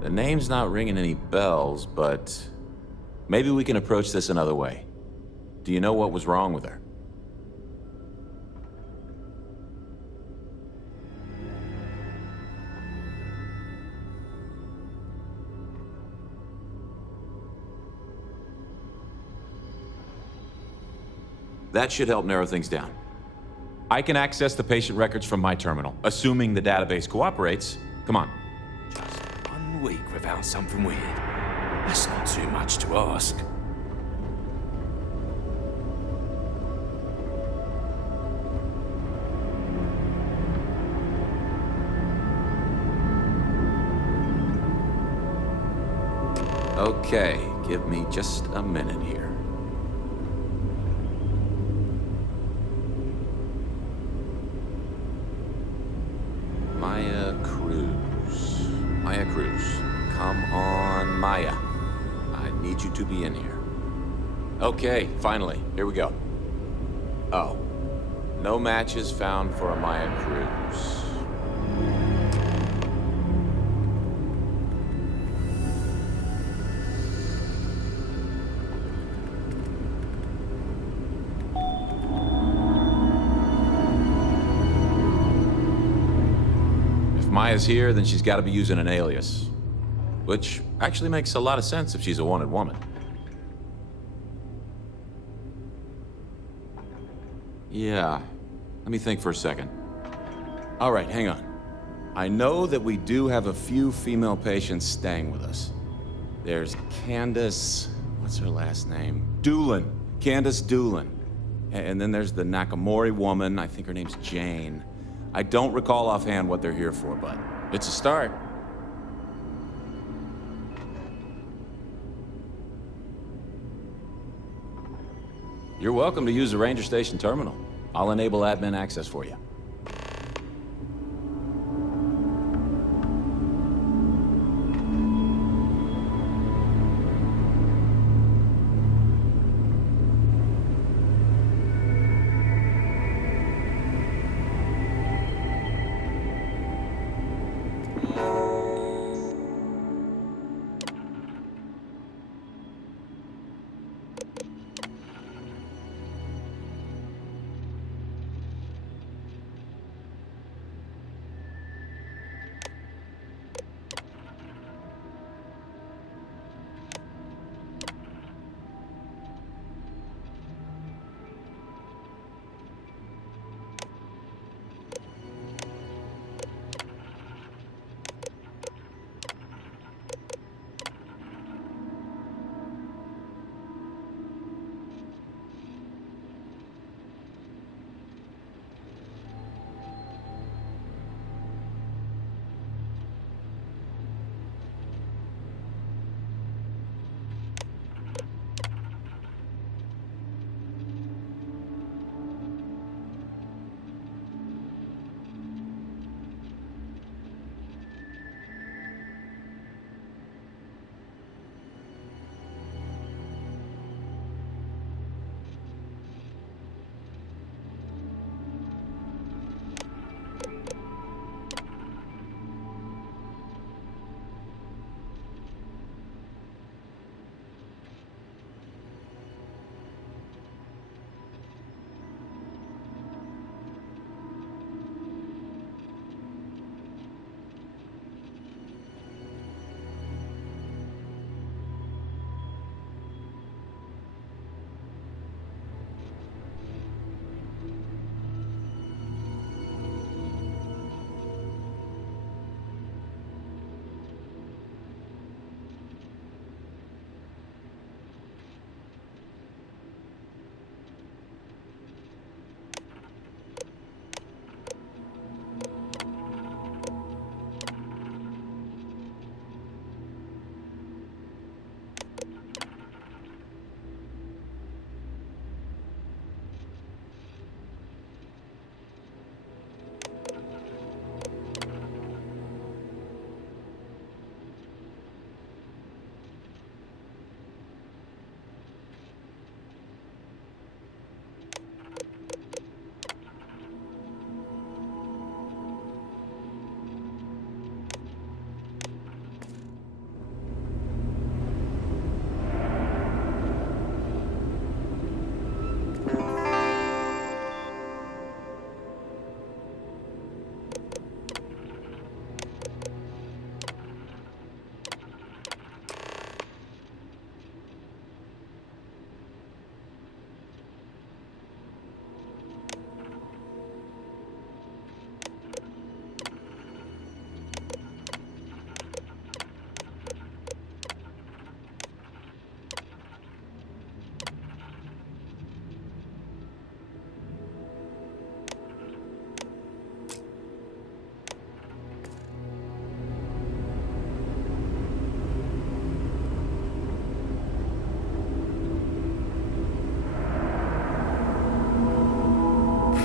The name's not ringing any bells, but Maybe we can approach this another way. Do you know what was wrong with her? That should help narrow things down. I can access the patient records from my terminal, assuming the database cooperates. Come on. Just 1 week without something weird. That's not too much to ask. Okay, give me just a minute here. Maya Cruz. Come on, Maya. I need you to be in here. Okay, finally. Here we go. Oh. No matches found for a Maya Cruz. Maya's here, then she's got to be using an alias. Which actually makes a lot of sense if she's a wanted woman. Yeah. Let me think for a second. All right, hang on. I know that we do have a few female patients staying with us. There's Candace... what's her last name? Doolin. Candace Doolin. And then there's the Nakamori woman. I think her name's Jane. I don't recall offhand what they're here for, but it's a start. You're welcome to use the Ranger Station terminal. I'll enable admin access for you.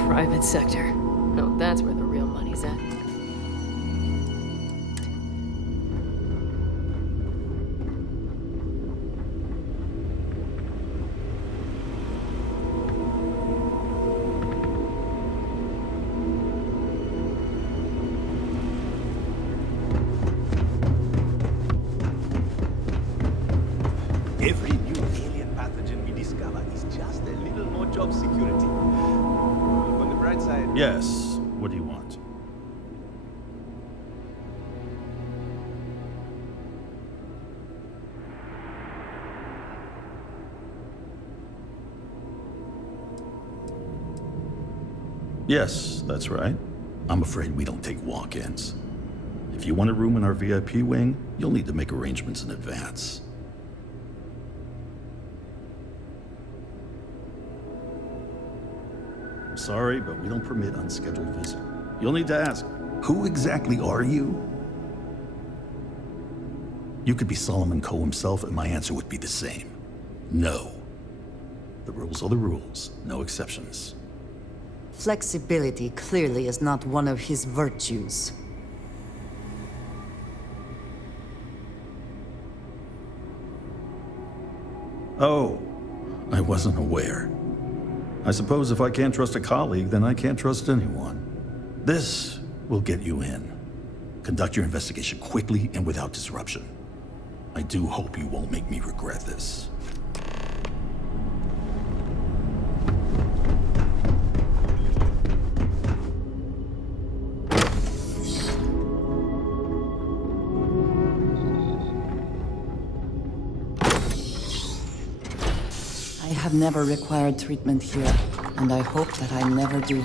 Private sector. No, that's where the real money's at. Every new alien pathogen we discover is just a little more job security. Look on the bright side. Yes. What do you want? Yes, that's right. I'm afraid we don't take walk-ins. If you want a room in our VIP wing, you'll need to make arrangements in advance. I'm sorry, but we don't permit unscheduled visitors. You'll need to ask, who exactly are you? You could be Solomon Coe himself, and my answer would be the same. No. The rules are the rules, no exceptions. Flexibility clearly is not one of his virtues. Oh, I wasn't aware. I suppose if I can't trust a colleague, then I can't trust anyone. This will get you in. Conduct your investigation quickly and without disruption. I do hope you won't make me regret this. I have never required treatment here, and I hope that I never do.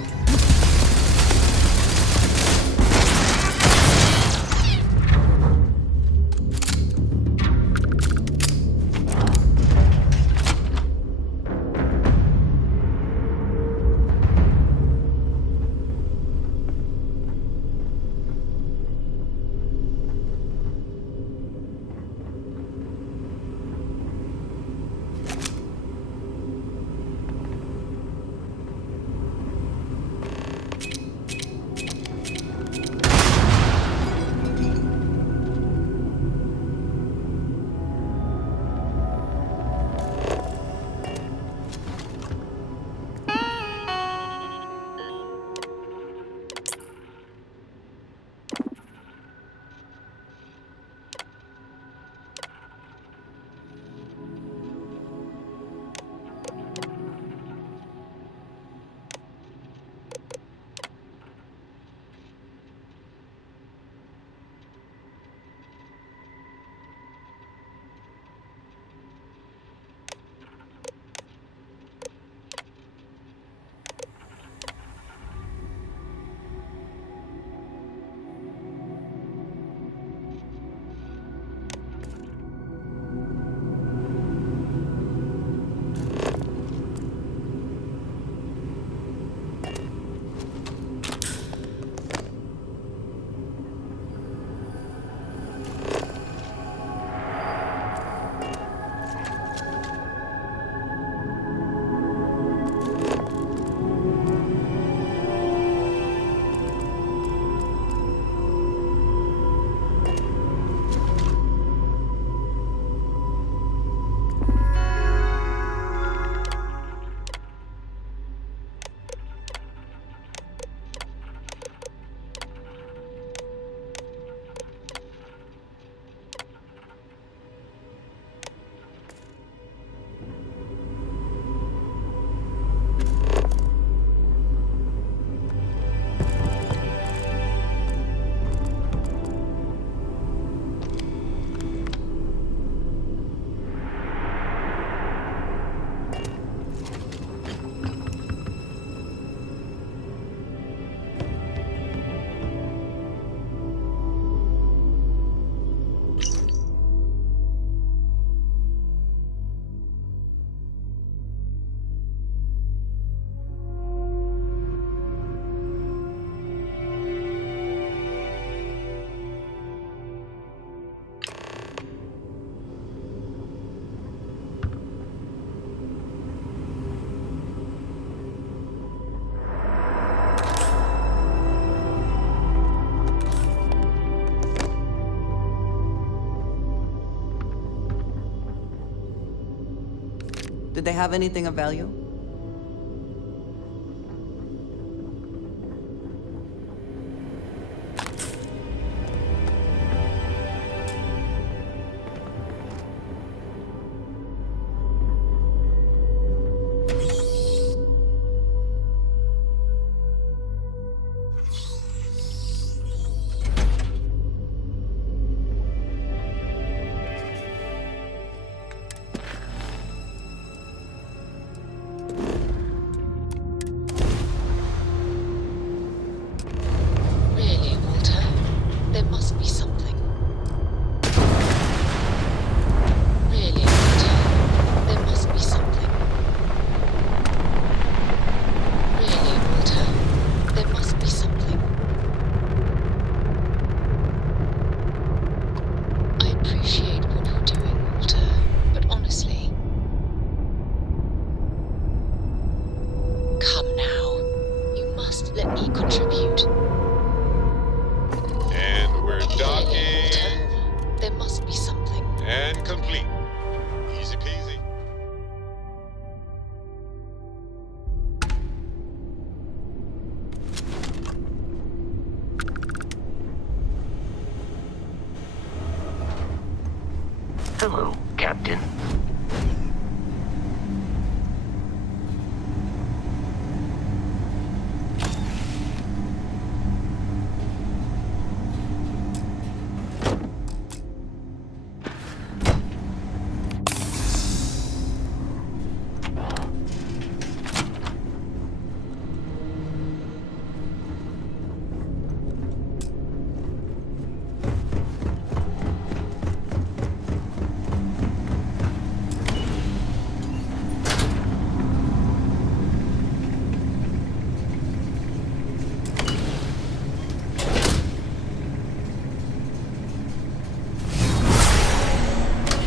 Did they have anything of value? Really, Walter? There must be something. Really, Walter? There must be something. Really, Walter? There must be something. I appreciate what you're doing, Walter, but honestly... Come now. You must let me contribute. And we're docking. There must be something. And complete. Easy peasy. Hello, Captain.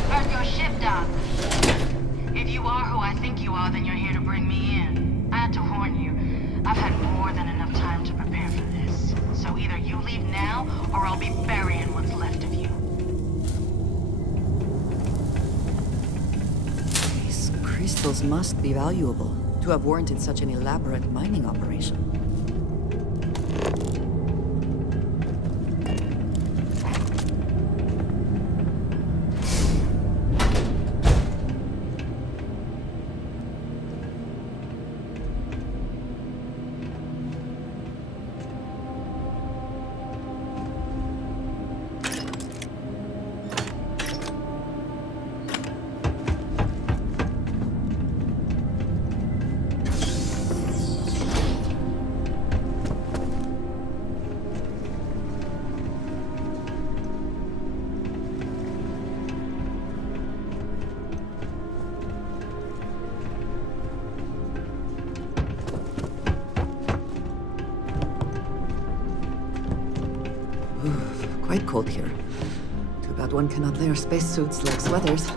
Where's your ship, Doc? If you are who I think you are, then you're here to bring me in. I had to warn you. I've had more than enough time to prepare for this. So either you leave now, or I'll be burying what's left of you. These crystals must be valuable to have warranted such an elaborate mining operation. Quite cold here. Too bad one cannot layer spacesuits like sweaters.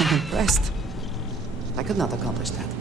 I'm impressed. I could not accomplish that.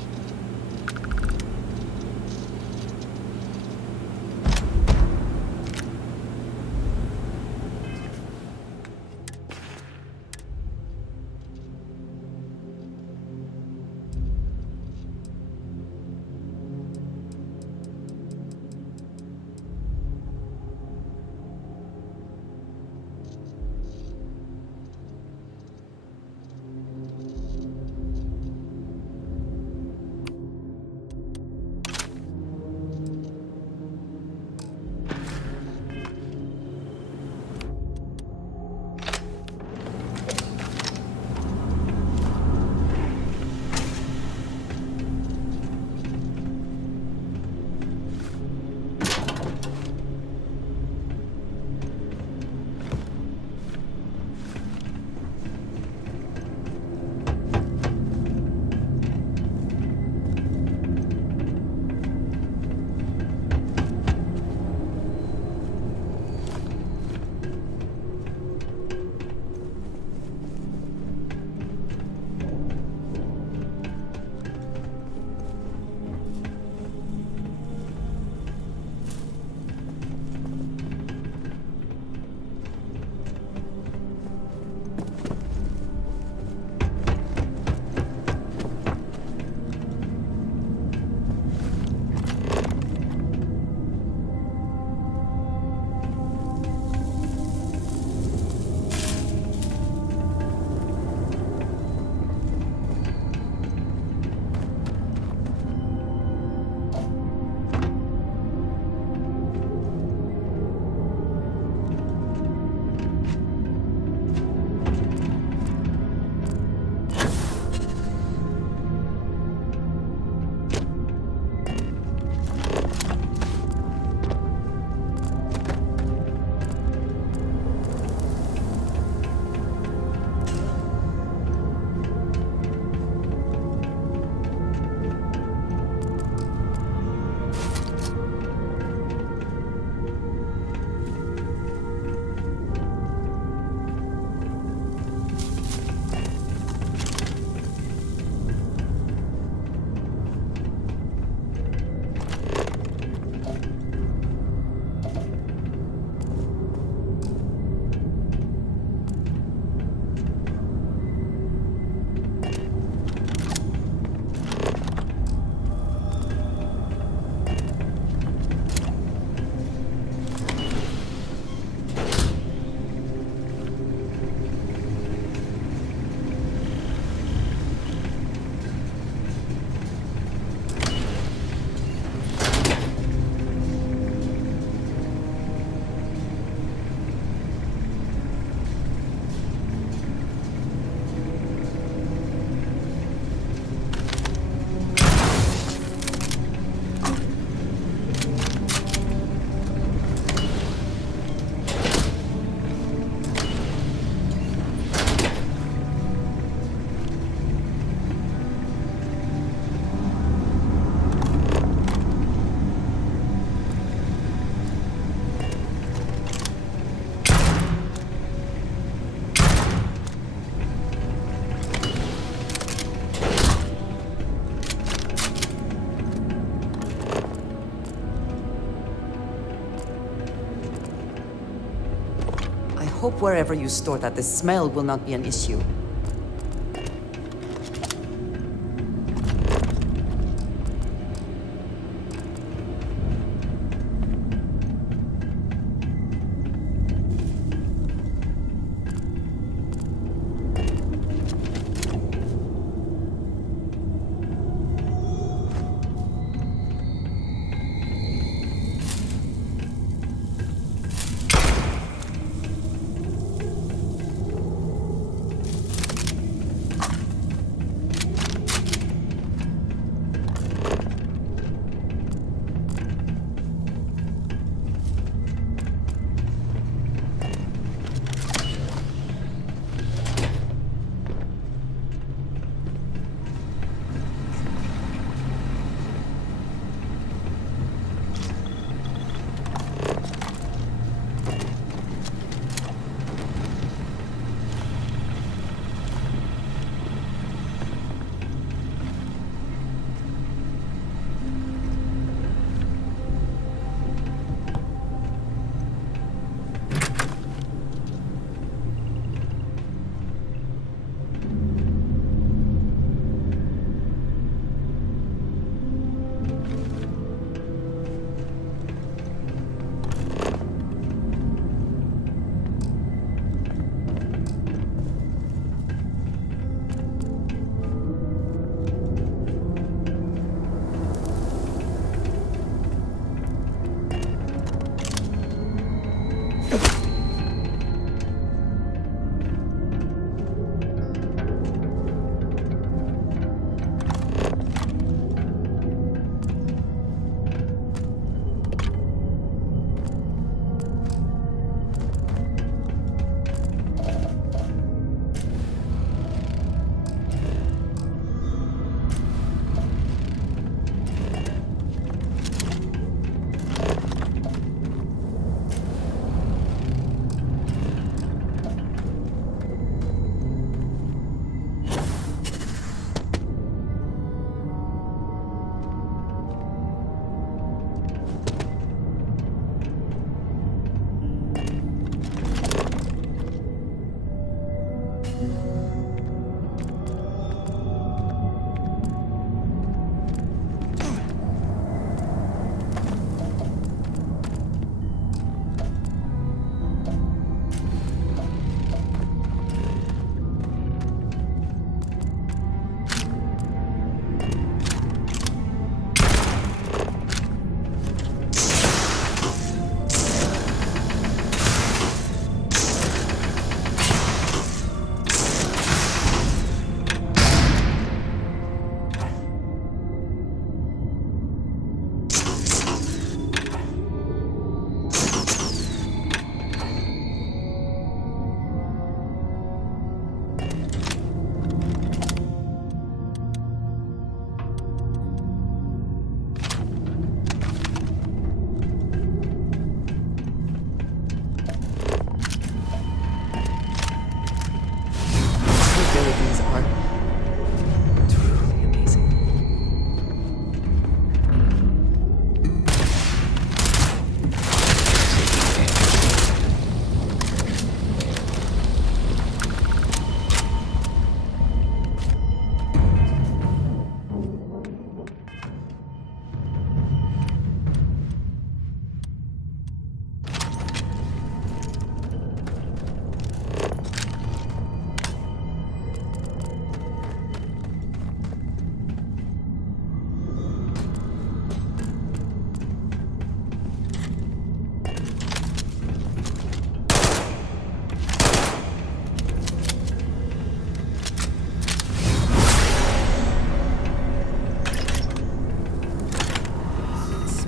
hope wherever you store that the smell will not be an issue.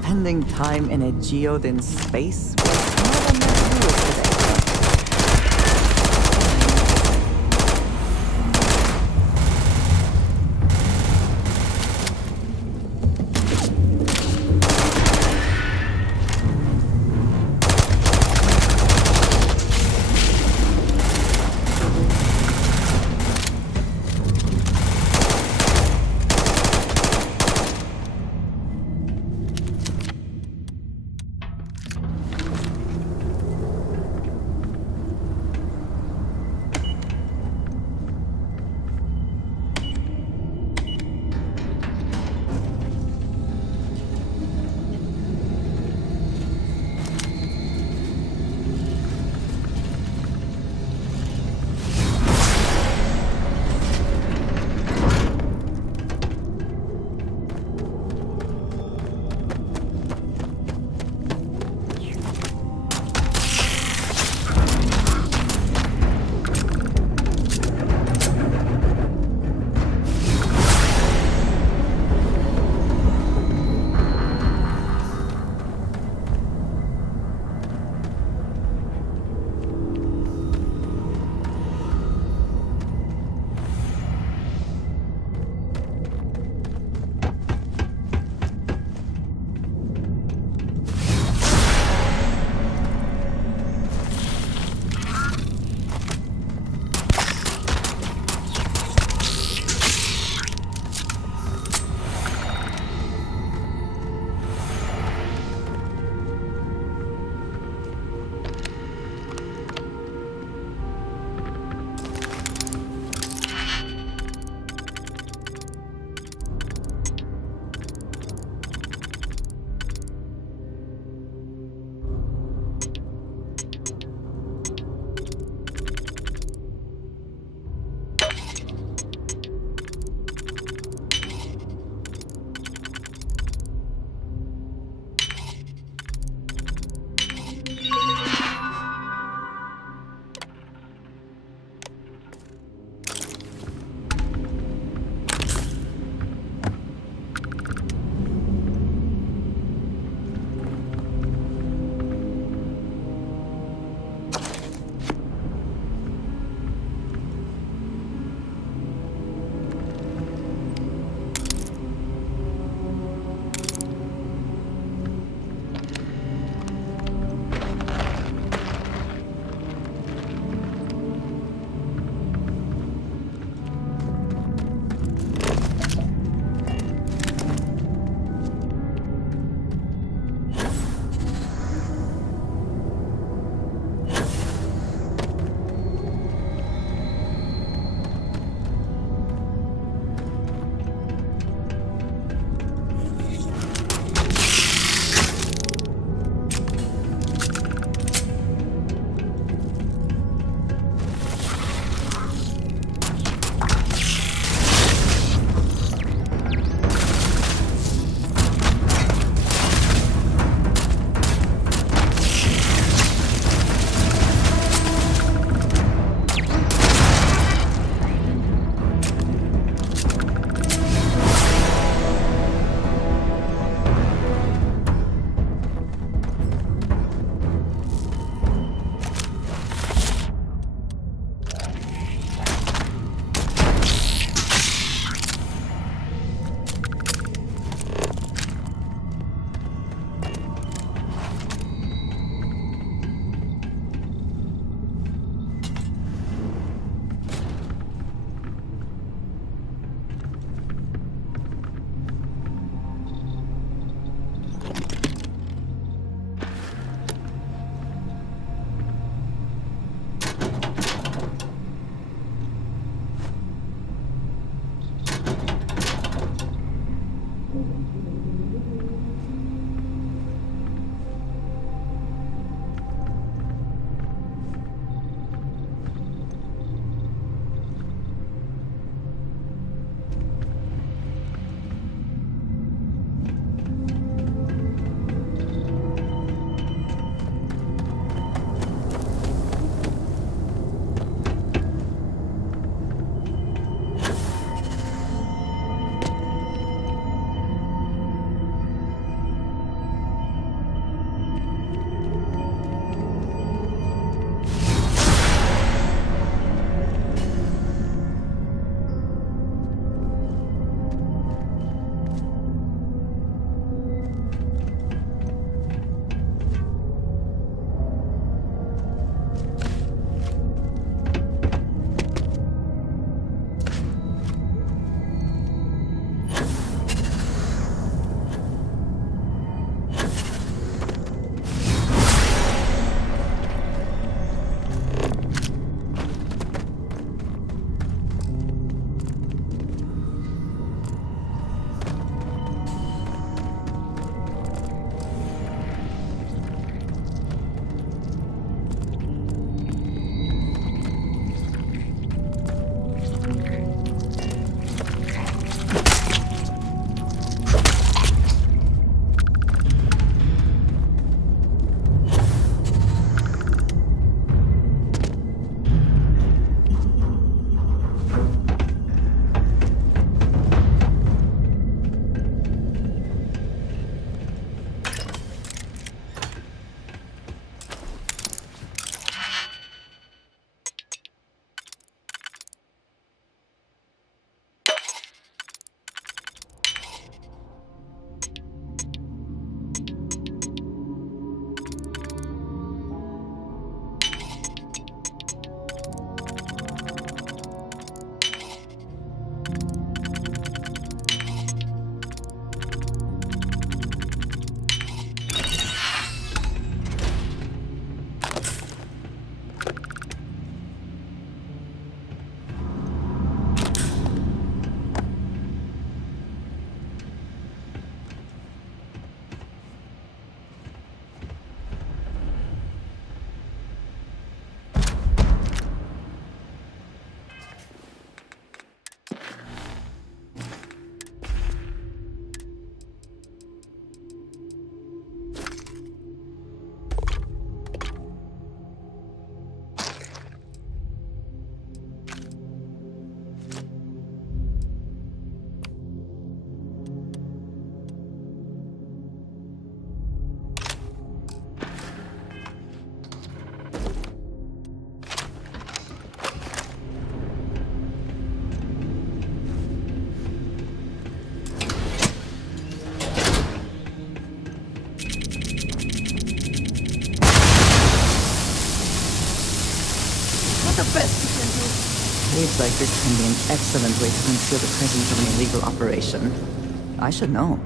spending time in a geode in space was not a net today. the best you can do. Raids like this can be an excellent way to conceal the presence of an illegal operation. I should know.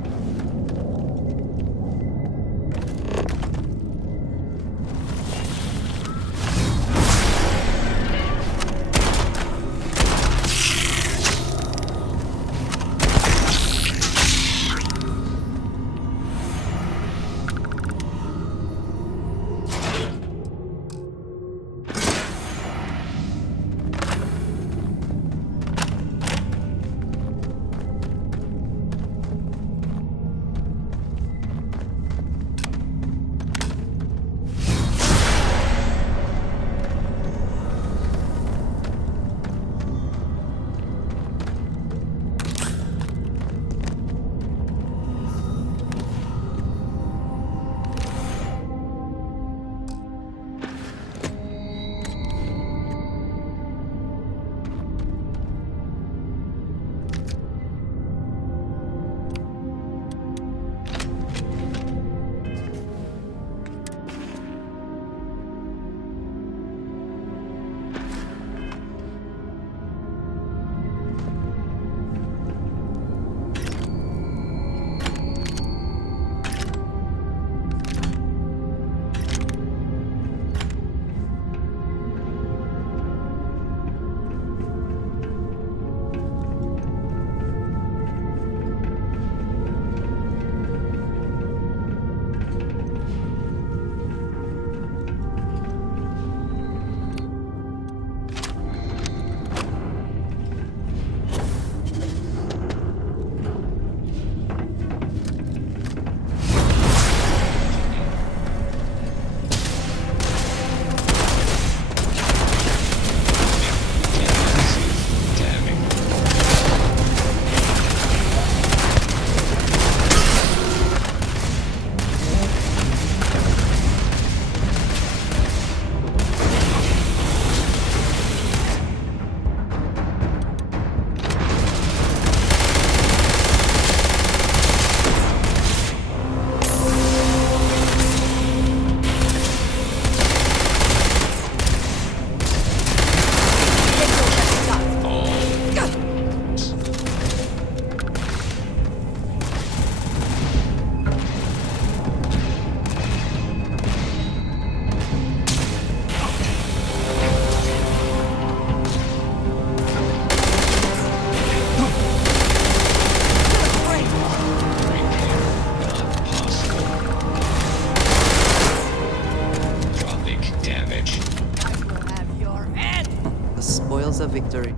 A victory.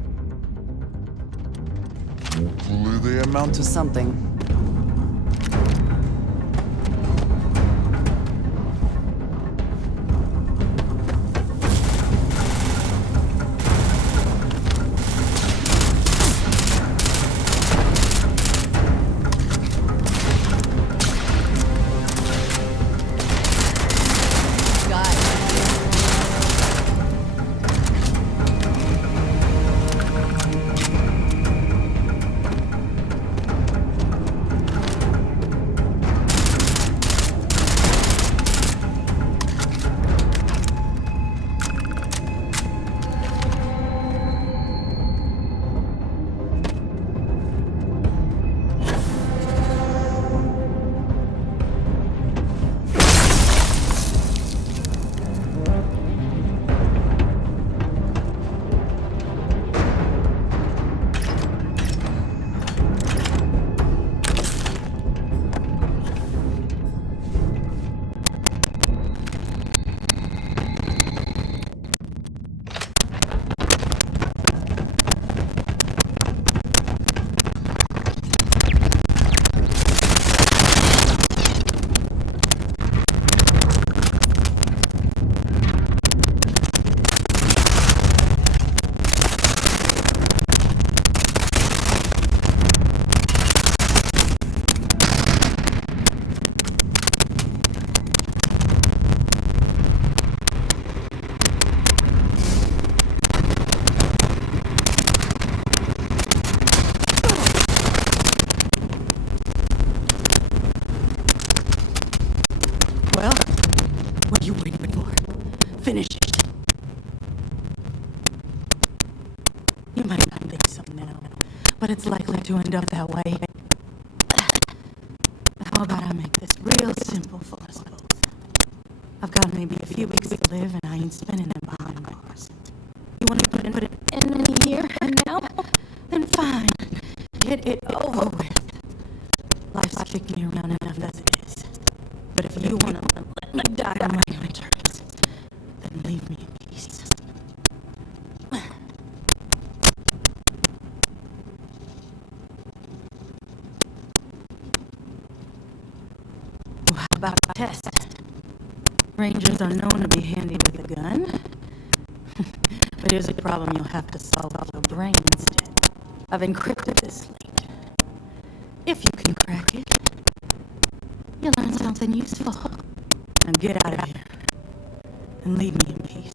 Hopefully they amount To something. Well, what are you waiting for? Finish it. but it's likely to end up that way. How about I make this real simple for us both? I've got maybe a few weeks to live, and I ain't spending them behind bars. You want to put an end to me here and now? Then fine. Get it over with. Life's kicked me around enough as it is. But if you want to let me die on my own terms, then leave me in peace. Well, how about a test? Rangers are known to be handy with a gun. But here's a problem you'll have to solve with your brain instead. I've encrypted this slate. If you can crack it, you'll learn something useful. Now get out of here and leave me in peace.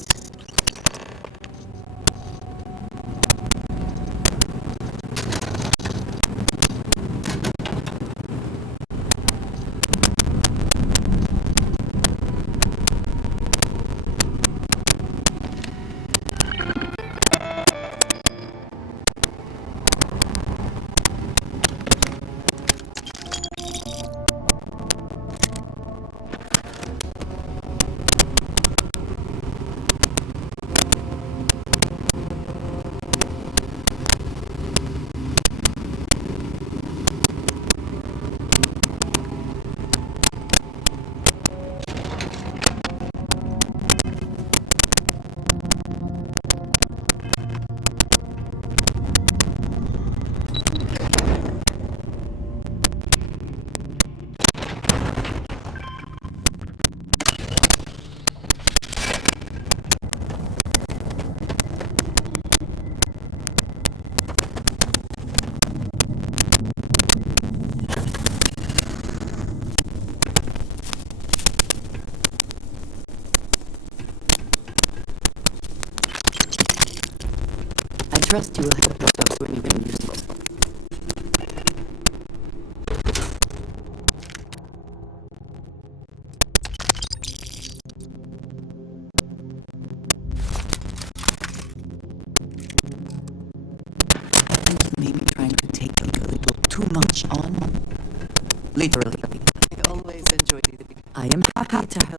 I trust you will help yourself to anything useful. Maybe trying to take a little too much on. Literally. I always enjoy these. I am happy to help.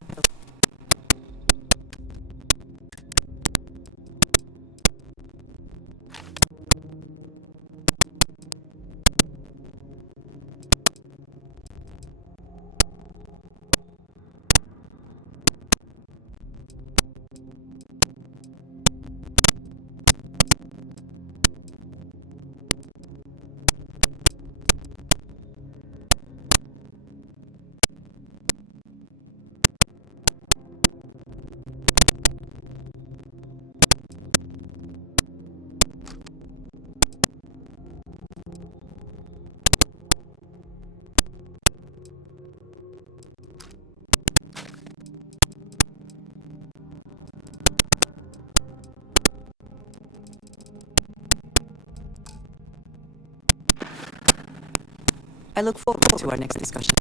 I look forward to our next discussion.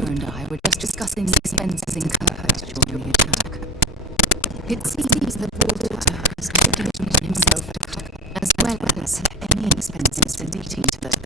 Walter and I were just discussing the expenses incurred during the attack. It seems that Walter has committed himself to cover, as well as any expenses relating to the...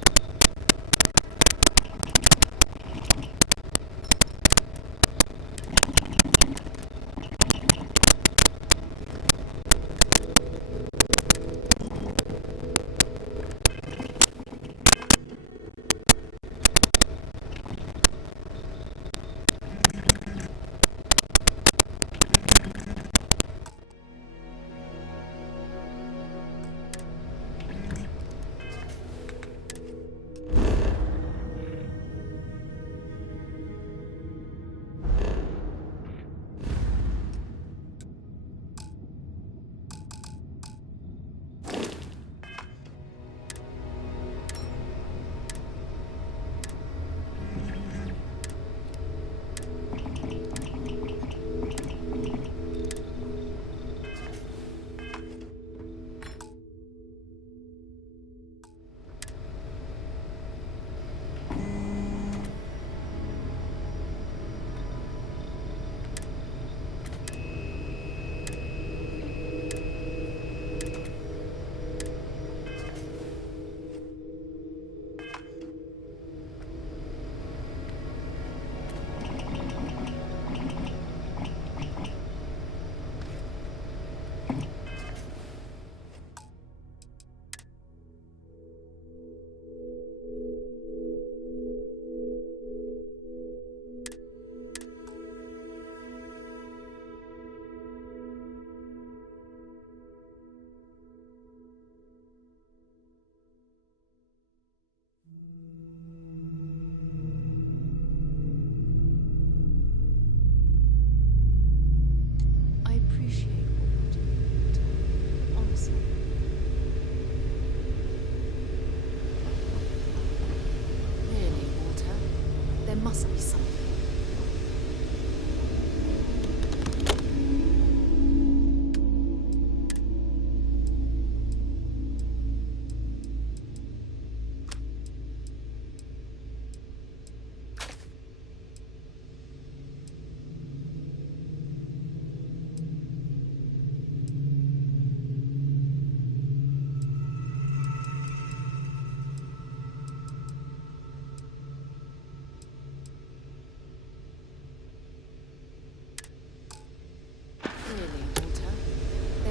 must be something.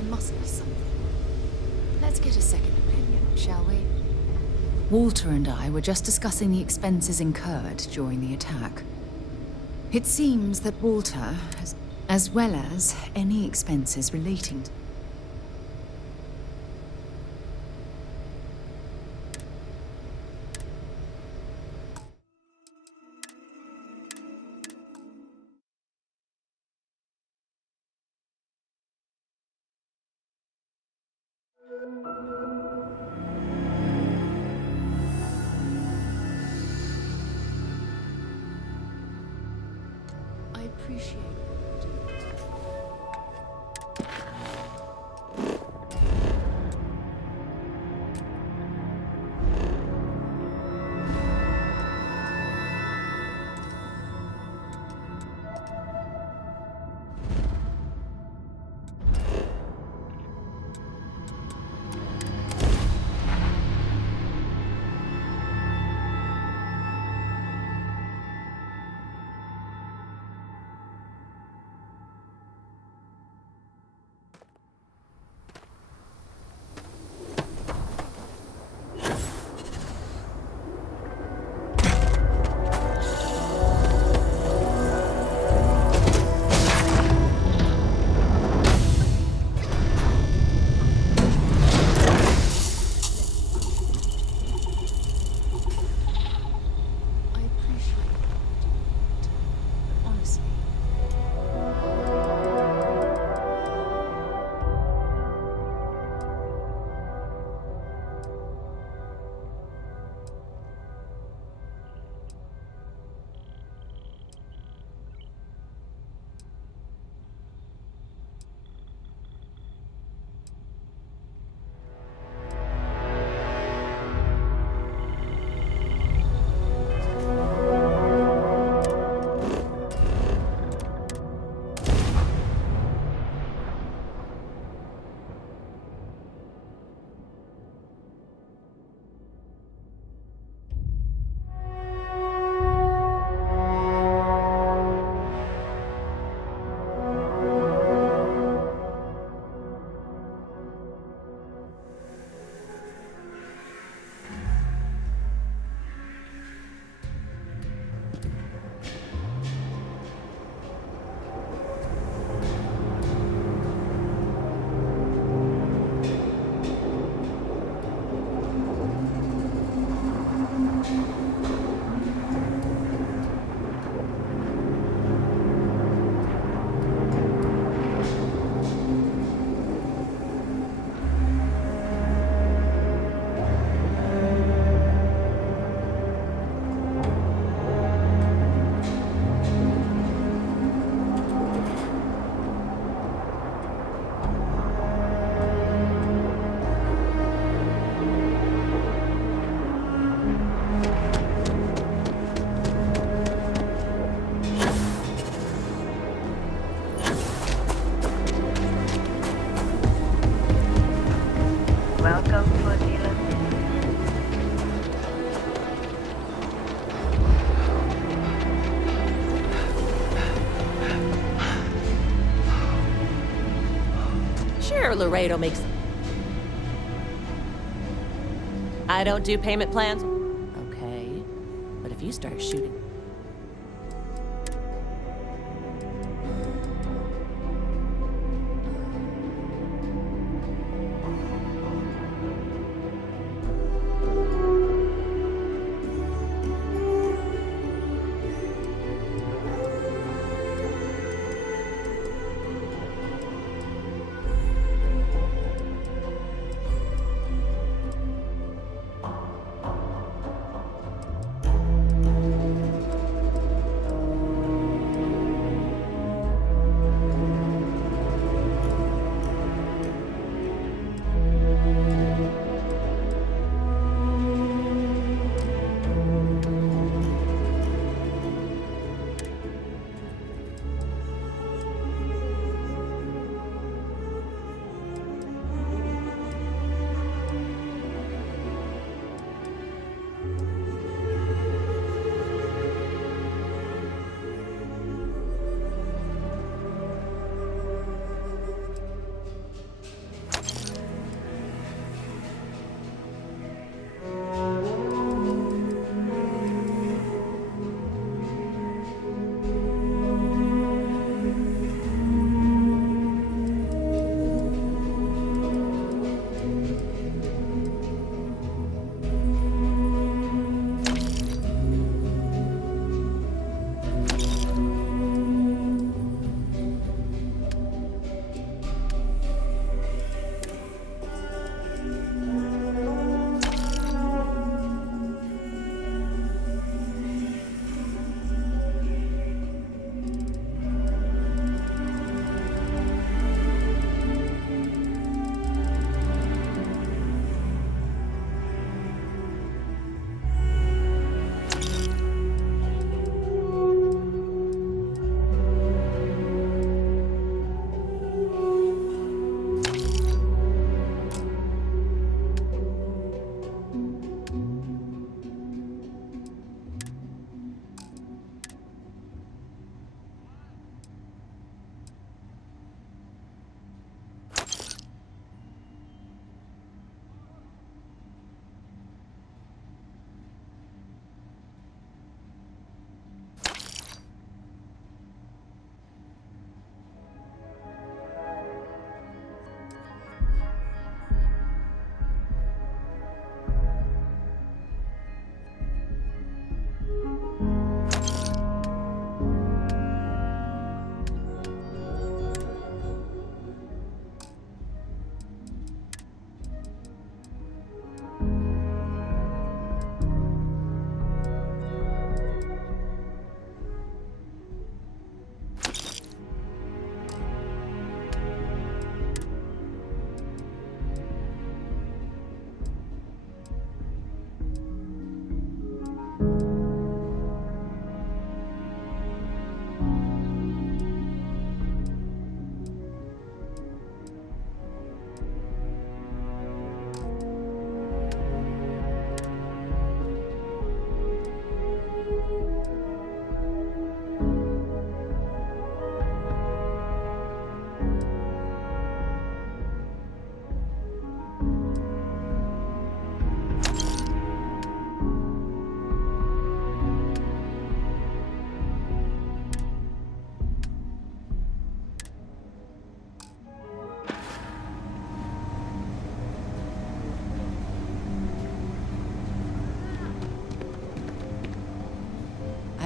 Must be something. Let's get a second opinion, shall we? Walter and I were just discussing the expenses incurred during the attack. It seems that Walter has, as well as any expenses relating to... I appreciate it. swear Laredo makes... I don't do payment plans. Okay. But if you start shooting...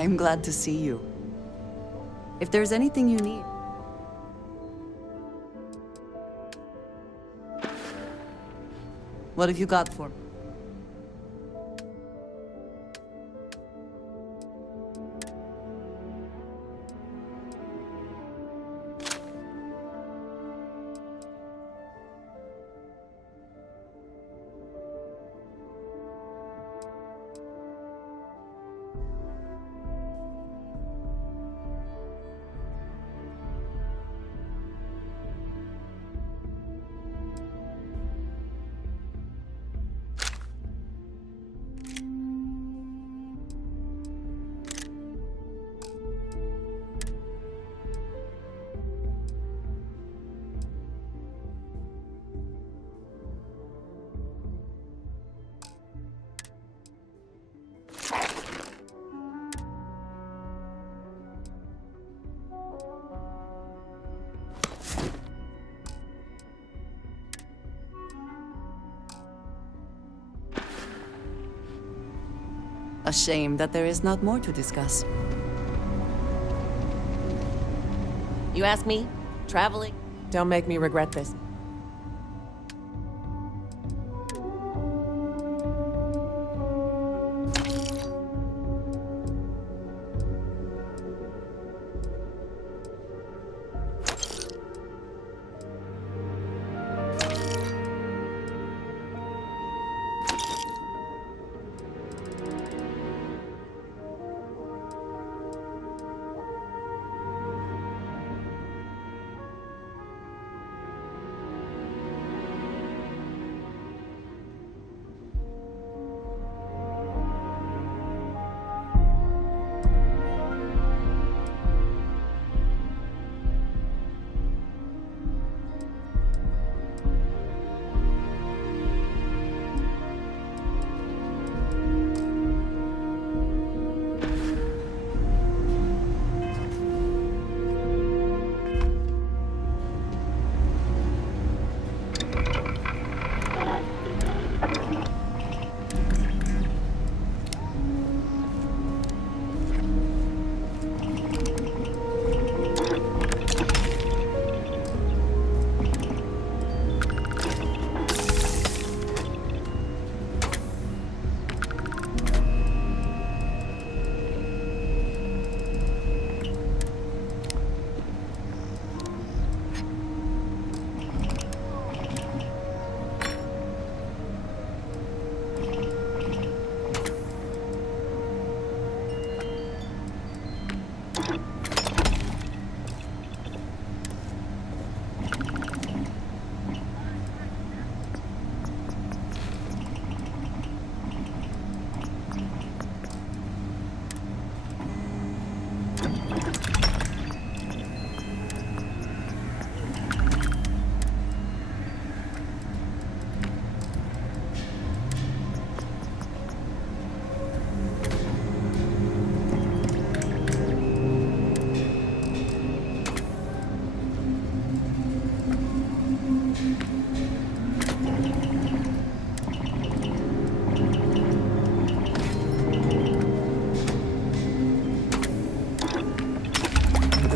I'm glad to see you. If there's anything you need... What have you got for me? A shame that there is not more to discuss. You ask me? Traveling? Don't make me regret this.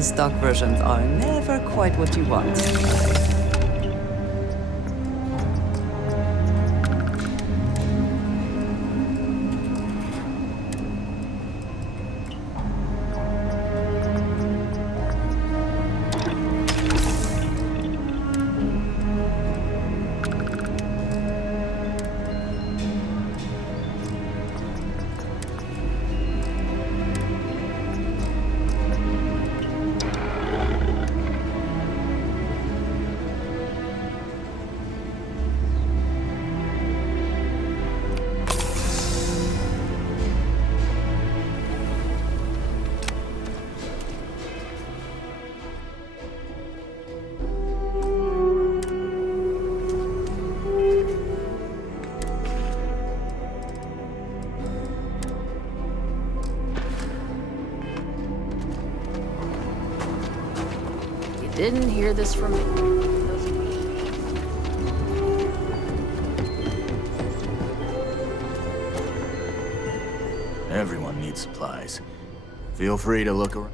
The stock versions are never quite what you want. Didn't hear this from me. Everyone needs supplies. Feel free to look around.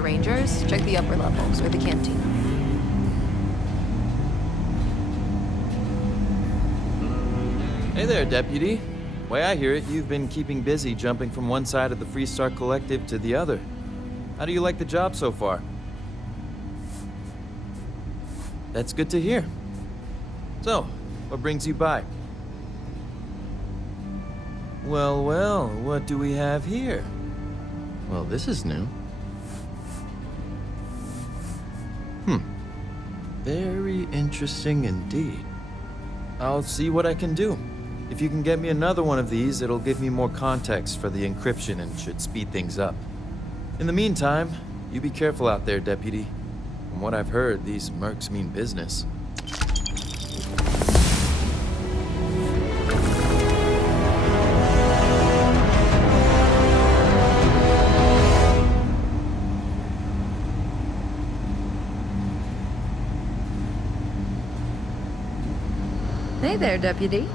the Rangers, check the upper levels or the canteen. Hey there, Deputy. Way I hear it, you've been keeping busy jumping from one side of the Freestar Collective to the other. How do you like the job so far? That's good to hear. So, what brings you by? Well, well, what do we have here? Well, this is new. Very interesting indeed. I'll see what I can do. If you can get me another one of these, it'll give me more context for the encryption and should speed things up. In the meantime, you be careful out there, Deputy. From what I've heard, these mercs mean business. Hey there, Deputy.